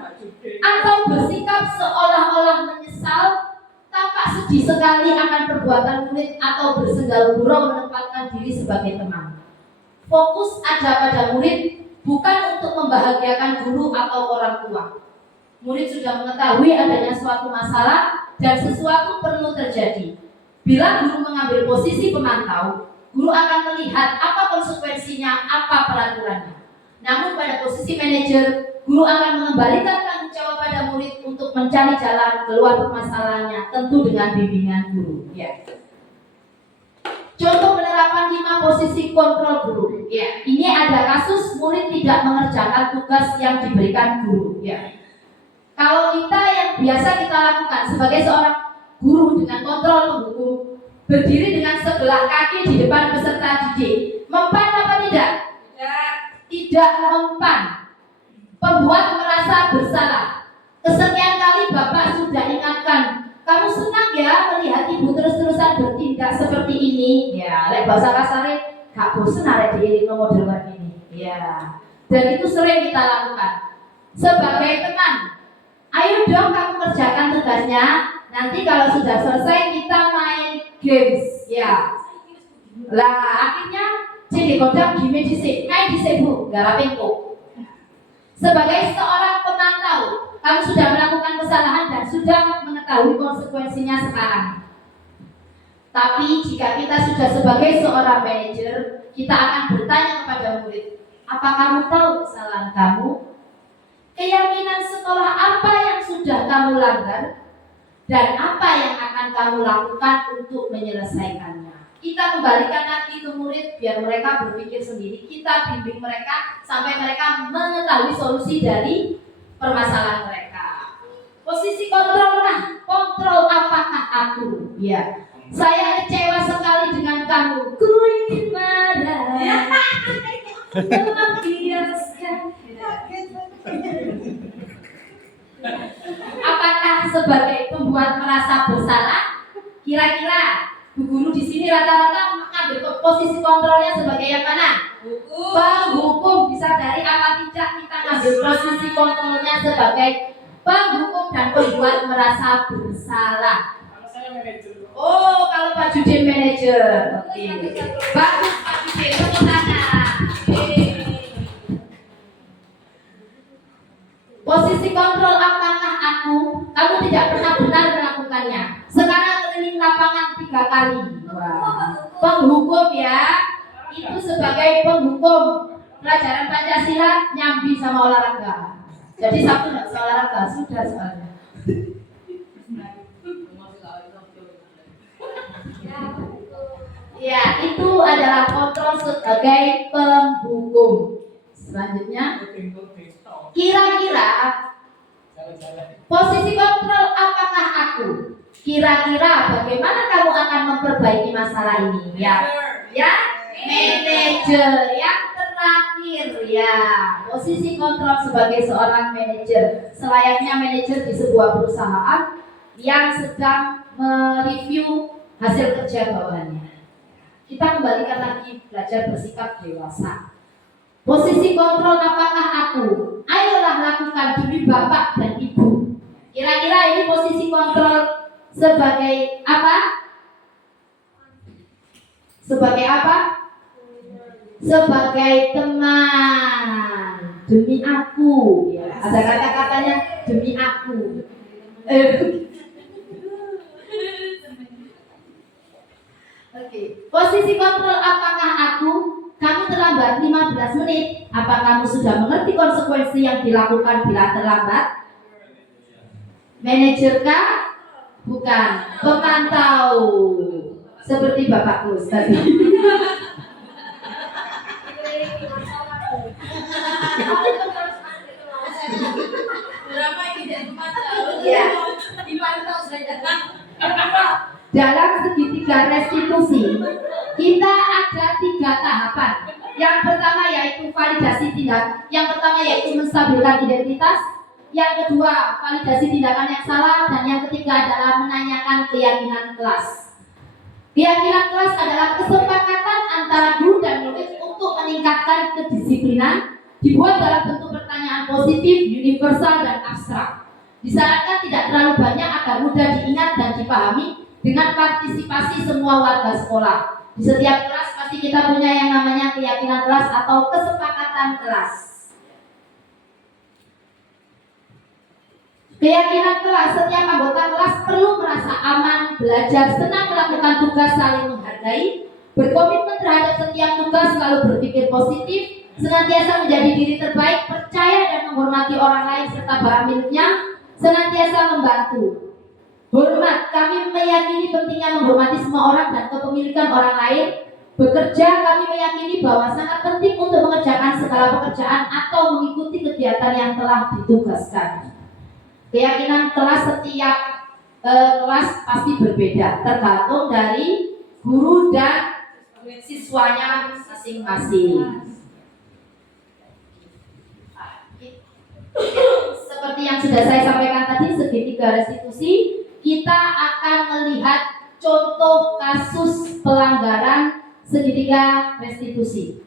atau bersikap seolah-olah menyesal, tampak sedih sekali akan perbuatan murid atau bersenggal gurau menempatkan diri sebagai teman. Fokus ada pada murid, bukan untuk membahagiakan guru atau orang tua. Murid sudah mengetahui adanya suatu masalah dan sesuatu perlu terjadi. Bila guru mengambil posisi pemantau, guru akan melihat apa konsekuensinya, apa peraturannya. Namun pada posisi manajer, guru akan mengembalikan tanggung jawab pada murid untuk mencari jalan keluar permasalahannya, tentu dengan bimbingan guru. Ya. Contoh penerapan 5 posisi kontrol guru. Ya, ini ada kasus murid tidak mengerjakan tugas yang diberikan guru. Ya. Kalau kita yang biasa kita lakukan sebagai seorang guru dengan kontrol penghukum, berdiri dengan sebelah kaki di depan peserta didik, mempan apa tidak? Tidak mempan. Pembuat merasa bersalah. Kesekian kali Bapak sudah ingatkan, kamu senang ya melihat ibu terus-terusan bertindak seperti ini? Ya, lek bahasa kasarnya, gak bosen arek diri model kayak gini. Ya, dan itu sering kita lakukan. Sebagai teman, ayo dong kamu kerjakan tugasnya. Nanti kalau sudah selesai kita main games. Ya, lah akhirnya jadi kodam gini disik, main disik bu, garapin kok. Sebagai seorang pemantau, kamu sudah melakukan kesalahan dan sudah mengetahui konsekuensinya sekarang. Tapi jika kita sudah sebagai seorang manajer, kita akan bertanya kepada murid, apa kamu tahu kesalahan kamu? Keyakinan sekolah apa yang sudah kamu langgar? Dan apa yang akan kamu lakukan untuk menyelesaikannya? Kita kembalikan lagi ke murid biar mereka berpikir sendiri. Kita bimbing mereka sampai mereka mengetahui solusi dari permasalahan mereka. Posisi kontrol, kontrol apakah aku? Ya, saya kecewa sekali dengan kamu. Ku ingin marah, melampiaskan. Apakah sebagai pembuat merasa bersalah? Kira-kira Bu Guru di sini rata-rata mengambil posisi kontrolnya sebagai yang mana? Penghukum. Bisa dari apa tidak kita ngambil posisi kontrolnya sebagai penghukum dan pembuat merasa bersalah. Oh, kalau Pak Judin manajer. Oke. Bagus Pak Judin, tepuk tangan. Posisi kontrol apakah aku? Kamu tidak pernah benar melakukannya. Sekarang keliling lapangan 3 kali. Wah. Penghukum ya. Itu sebagai penghukum. Pelajaran Pancasila nyambi sama olahraga. Jadi Sabtu tidak usah olahraga, sudah soalnya. Ya, itu adalah kontrol sebagai penghukum. Selanjutnya, kira-kira posisi kontrol apakah aku? Kira-kira bagaimana kamu akan memperbaiki masalah ini? Ya, manajer. Yang terakhir ya, posisi kontrol sebagai seorang manajer. Selayaknya manajer di sebuah perusahaan yang sedang mereview hasil kerja bawahannya. Kita kembalikan lagi belajar bersikap dewasa. Posisi kontrol apakah aku? Ayolah lakukan demi bapak dan ibu. Kira-kira ini posisi kontrol sebagai apa? Sebagai apa? Sebagai teman. Demi aku. Ya, ada kata-katanya demi aku. Oke. Posisi kontrol apakah aku? Kamu terlambat 15 menit. Apa kamu sudah mengerti konsekuensi yang dilakukan bila terlambat? Manajer kah? Bukan. Pemantau. Seperti Bapak Gus tadi. Ya. Dalam segitiga restitusi, kita ada 3 tahapan. Yang pertama yaitu validasi tindak. Yang pertama yaitu menstabilkan identitas. Yang kedua, validasi tindakan yang salah. Dan yang ketiga adalah menanyakan keyakinan kelas. Keyakinan kelas adalah kesepakatan antara guru dan murid untuk meningkatkan kedisiplinan, dibuat dalam bentuk pertanyaan positif, universal, dan abstrak. Disarankan tidak terlalu banyak agar mudah diingat dan dipahami dengan partisipasi semua warga sekolah. Di setiap kelas pasti kita punya yang namanya keyakinan kelas atau kesepakatan kelas. Keyakinan kelas, setiap anggota kelas perlu merasa aman, belajar, senang melakukan tugas, saling menghargai, berkomitmen terhadap setiap tugas, selalu berpikir positif, senantiasa menjadi diri terbaik, percaya dan menghormati orang lain serta barang miliknya, senantiasa membantu. Hormat, kami meyakini pentingnya menghormati semua orang dan kepemilikan orang lain. Bekerja, kami meyakini bahwa sangat penting untuk mengerjakan segala pekerjaan atau mengikuti kegiatan yang telah ditugaskan. Keyakinan kelas, setiap kelas pasti berbeda, tergantung dari guru dan siswanya masing-masing. Seperti yang sudah saya sampaikan tadi, segitiga restitusi, kita akan melihat contoh kasus pelanggaran segitiga restitusi.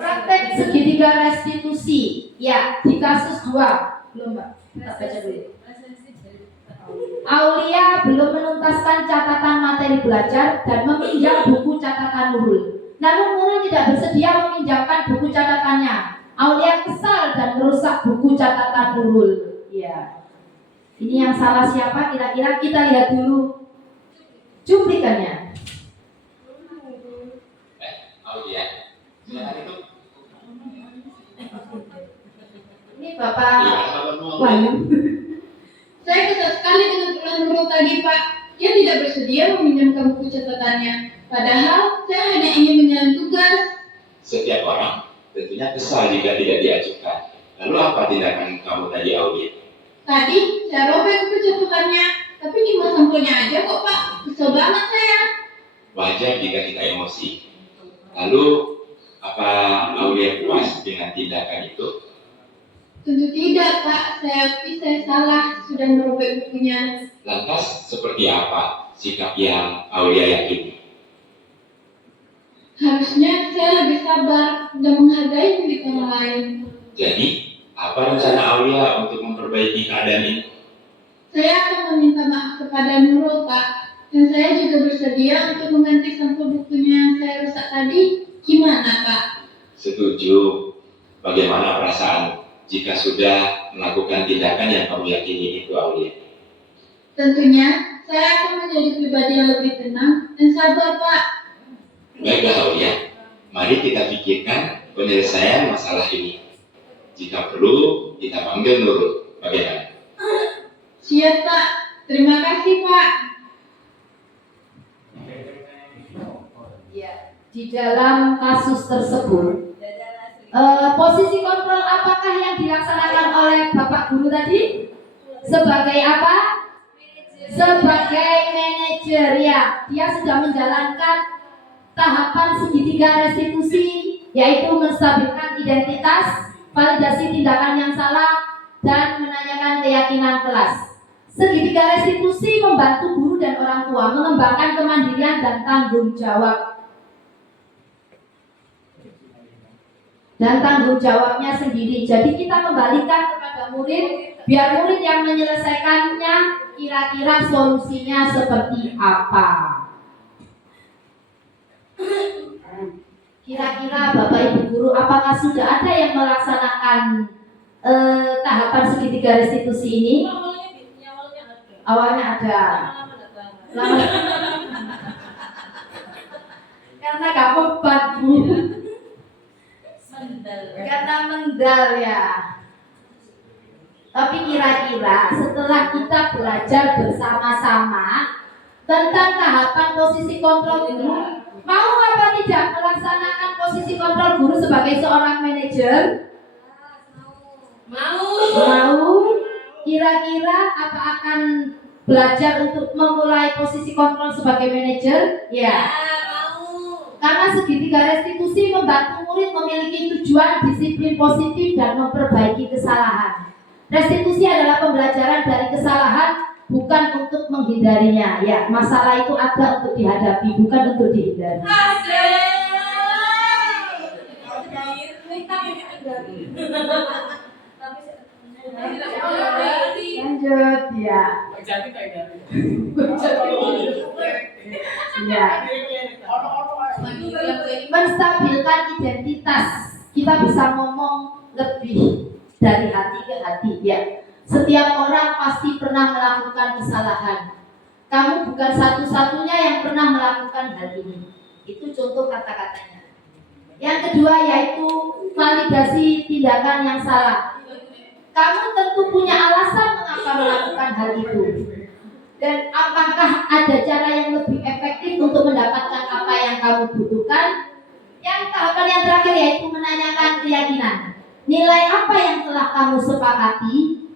Praktek segitiga restitusi, ya, di kasus 2 belum Mbak, kita baca dulu. Aulia belum menuntaskan catatan materi belajar dan meminjam buku catatan Nurul. Namun Nurul tidak bersedia meminjamkan buku catatannya. Aulia kesal dan merusak buku catatan Nurul. Ya, ini yang salah siapa? Kira-kira kita lihat dulu cuplikannya. Aulia, silakan itu. Ini Bapak Wahyu. Saya kesal sekali dengan ulah Nurul tadi, Pak. Dia tidak bersedia meminjamkan buku catatannya. Padahal saya hanya ingin menjalani tugas. Setiap orang tentunya kesal jika tidak diajukan. Lalu apa tindakan kamu tadi, Aulia? Tadi saya robek buku catatannya, tapi cuma sampulnya aja kok, Pak. Kesel banget saya. Wajar jika kita emosi. Lalu apa Aulia puas dengan tindakan itu? Tentu tidak, Pak. Saya akui saya salah sudah merobek bukunya. Lantas seperti apa sikap yang Aulia yakini? Harusnya saya lebih sabar dan menghargai milik orang lain. Jadi, apa rencana Aulia untuk memperbaiki keadaan ini? Saya akan meminta maaf kepada Nurul, Pak. Dan saya juga bersedia untuk mengganti sampul bukunya yang saya rusak tadi. Gimana, Pak? Setuju. Bagaimana perasaan jika sudah melakukan tindakan yang kamu yakini itu, Aulia? Tentunya saya akan menjadi pribadi yang lebih tenang dan sabar, Pak. Baiklah, Aulia. Mari kita pikirkan penyelesaian masalah ini. Jika perlu, kita panggil Nurul. Bagaimana? Siap, Pak. Terima kasih, Pak. Ya, di dalam kasus tersebut, posisi kontrol apakah yang dilaksanakan oleh Bapak Guru tadi? Sebagai apa? Sebagai manajer, ya. Dia sudah menjalankan tahapan segitiga restitusi, yaitu menstabilkan identitas, validasi tindakan yang salah, dan menanyakan keyakinan kelas. Segitiga restitusi membantu guru dan orang tua mengembangkan kemandirian dan tanggung jawab. Dan tanggung jawabnya sendiri. Jadi kita kembalikan kepada murid, biar murid yang menyelesaikannya. Kira-kira solusinya seperti apa? Kira-kira Bapak Ibu Guru, apakah sudah ada yang melaksanakan tahapan segitiga restitusi ini? Awalnya ada. Karena gak beban, Bu. Karena mendal, ya. Tapi kira-kira setelah kita belajar bersama-sama tentang tahapan posisi kontrol guru, mau apa tidak melaksanakan posisi kontrol guru sebagai seorang manajer? kira-kira apa akan belajar untuk memulai posisi kontrol sebagai manajer? Ya. Karena segitiga restitusi membantu murid memiliki tujuan, disiplin positif, dan memperbaiki kesalahan. Restitusi adalah pembelajaran dari kesalahan, bukan untuk menghindarinya. Ya, masalah itu ada untuk dihadapi, bukan untuk dihindari. Lanjut, ya. Ya. Menstabilkan identitas. Kita bisa ngomong lebih dari hati ke hati, ya. Setiap orang pasti pernah melakukan kesalahan. Kamu bukan satu-satunya yang pernah melakukan hal ini. Itu contoh kata-katanya. Yang kedua yaitu validasi tindakan yang salah. Kamu tentu punya alasan mengapa melakukan hal itu. Dan apakah ada cara yang lebih efektif untuk mendapatkan apa yang kamu butuhkan? Yang tahapan yang terakhir yaitu menanyakan keyakinan. Nilai apa yang telah kamu sepakati?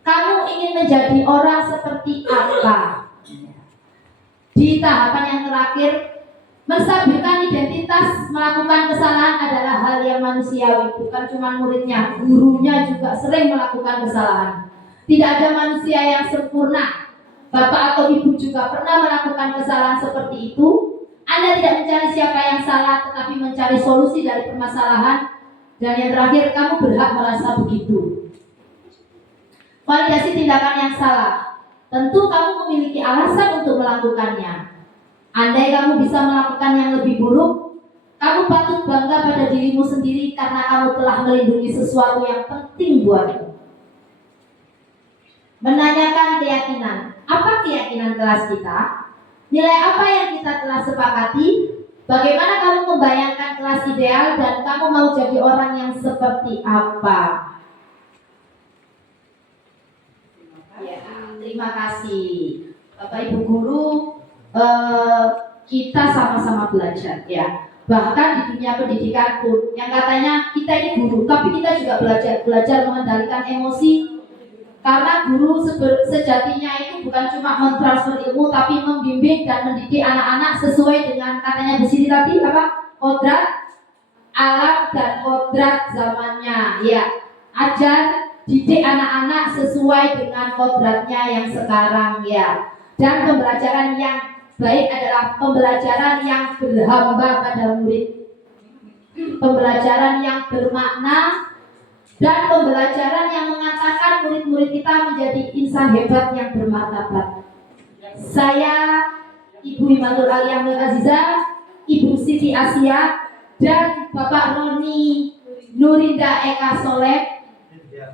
Kamu ingin menjadi orang seperti apa? Di tahapan yang terakhir, menstabilkan identitas melakukan kesalahan adalah hal yang manusiawi. Bukan cuma muridnya, gurunya juga sering melakukan kesalahan. Tidak ada manusia yang sempurna. Bapak atau ibu juga pernah melakukan kesalahan seperti itu. Anda tidak mencari siapa yang salah, tetapi mencari solusi dari permasalahan. Dan yang terakhir, kamu berhak merasa begitu. Validasi tindakan yang salah. Tentu kamu memiliki alasan untuk melakukannya. Andai kamu bisa melakukan yang lebih buruk, kamu patut bangga pada dirimu sendiri karena kamu telah melindungi sesuatu yang penting buatmu. Menanyakan keyakinan. Apa keyakinan kelas kita? Nilai apa yang kita telah sepakati? Bagaimana kamu membayangkan kelas ideal dan kamu mau jadi orang yang seperti apa? Ya, terima kasih Bapak Ibu Guru. Kita sama-sama belajar, ya. Bahkan di dunia pendidikan pun, yang katanya kita ini guru, tapi kita juga belajar mengendalikan emosi. Karena guru sejatinya itu bukan cuma mentransfer ilmu, tapi membimbing dan mendidik anak-anak sesuai dengan katanya di sini tadi apa? Kodrat alam dan kodrat zamannya. Ya, ajar didik anak-anak sesuai dengan kodratnya yang sekarang, ya. Dan pembelajaran yang baik adalah pembelajaran yang berhamba pada murid, pembelajaran yang bermakna, dan pembelajaran yang mengatakan murid-murid kita menjadi insan hebat yang bermartabat. Saya Ibu Himatul Aliyah Nur Azizah, Ibu Siti Asia, dan Bapak Roni Nurinda Eka Soleh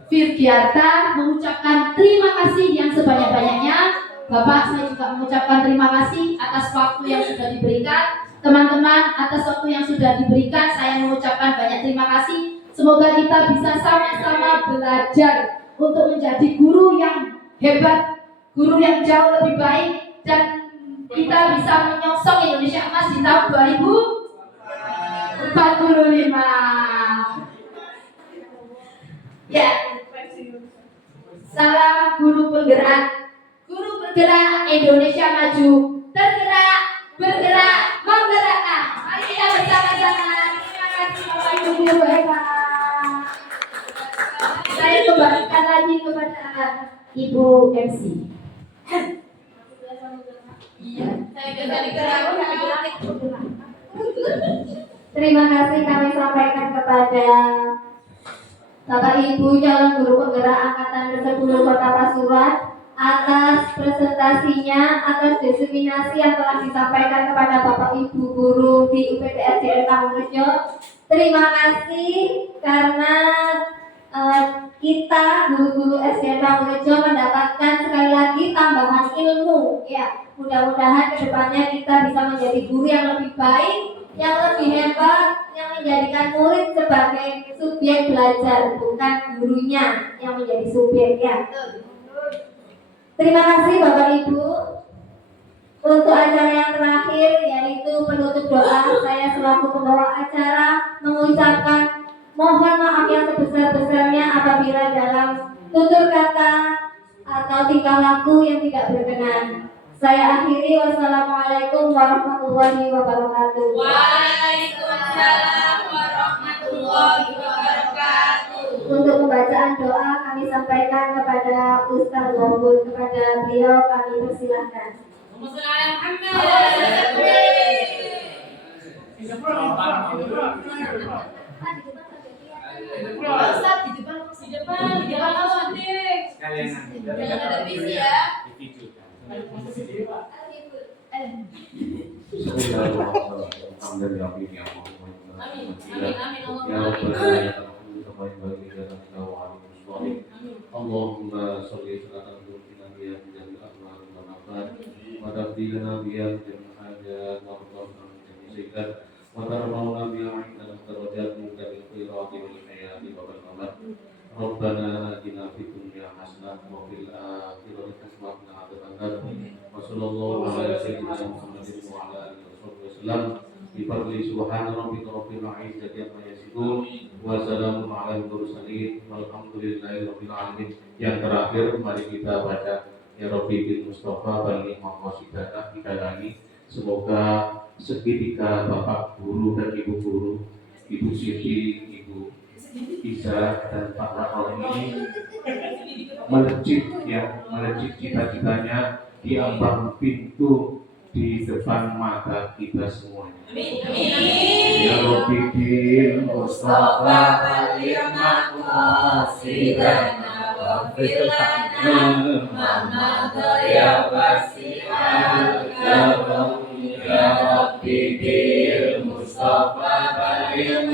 Firgiarta mengucapkan terima kasih yang sebanyak-banyaknya. Bapak, saya juga mengucapkan terima kasih atas waktu yang sudah diberikan. Teman-teman, atas waktu yang sudah diberikan, saya mengucapkan banyak terima kasih. Semoga kita bisa sama-sama belajar untuk menjadi guru yang hebat, guru yang jauh lebih baik, dan kita bisa menyongsong Indonesia Emas di tahun 2045. Ya, salam guru penggerak. Guru bergerak, Indonesia maju. Tergerak, bergerak, menggerakkan. Mari kita bersama-sama. Terima kasih Bapak Ibu Guru hebat. Saya kembalikan lagi kepada Ibu MC. Iya, saya Terima kasih kami sampaikan kepada Bapak Ibu calon guru penggerak angkatan ke-10 Kota Pasuruan atas presentasinya, atas diseminasi yang telah disampaikan kepada Bapak Ibu guru di UPT SDN Pamungrejo. Terima kasih karena kita guru-guru SDN Pamungrejo mendapatkan sekali lagi tambahan ilmu. Ya, mudah-mudahan kedepannya kita bisa menjadi guru yang lebih baik, yang lebih hebat, yang menjadikan murid sebagai subjek belajar, bukan gurunya yang menjadi subjeknya. Terima kasih Bapak Ibu. Untuk acara yang terakhir yaitu penutup doa, saya selaku pembawa acara mengucapkan mohon maaf yang sebesar-besarnya apabila dalam tutur kata, atau tingkah laku yang tidak berkenan. Saya akhiri, wassalamualaikum warahmatullahi wabarakatuh. Waalaikumsalam warahmatullahi wabarakatuh. Untuk pembacaan doa kami sampaikan kepada Ustaz Wabul, kepada beliau kami persilahkan. Jangan ada visi ya. Allahumma sholli ala sayyidina Muhammad wa tabdilana biya hajat wa qadar wa tarmauna biya inna darajat mungkin khirati wal hayati wa barakatuh. Rabbana atina fid dunya hasanah wa fil akhirati hasanah wa qina adzabannar. Wa sallallahu ala sayyidina Muhammadin wa ala alihi wasallam. Bi fadli subhana rabbika rabbil izzati amma yasifun wa salamun ala mursalin walhamdulillahi rabbil alamin. Yang terakhir mari kita baca ya Rabbi bil Mustafa balik maqasidana kita lagi. Semoga seketika Bapak guru dan Ibu guru, Ibu Siti, Ibu Isa dan Pak Rakol ini melejit cita-citanya di ambang pintu di depan mata kita semuanya. Ya Rabbi bil Mustafa balik maqasidana waghfir lana ma ya wasi'al karam. Ya Rabbi bil Mustafa balik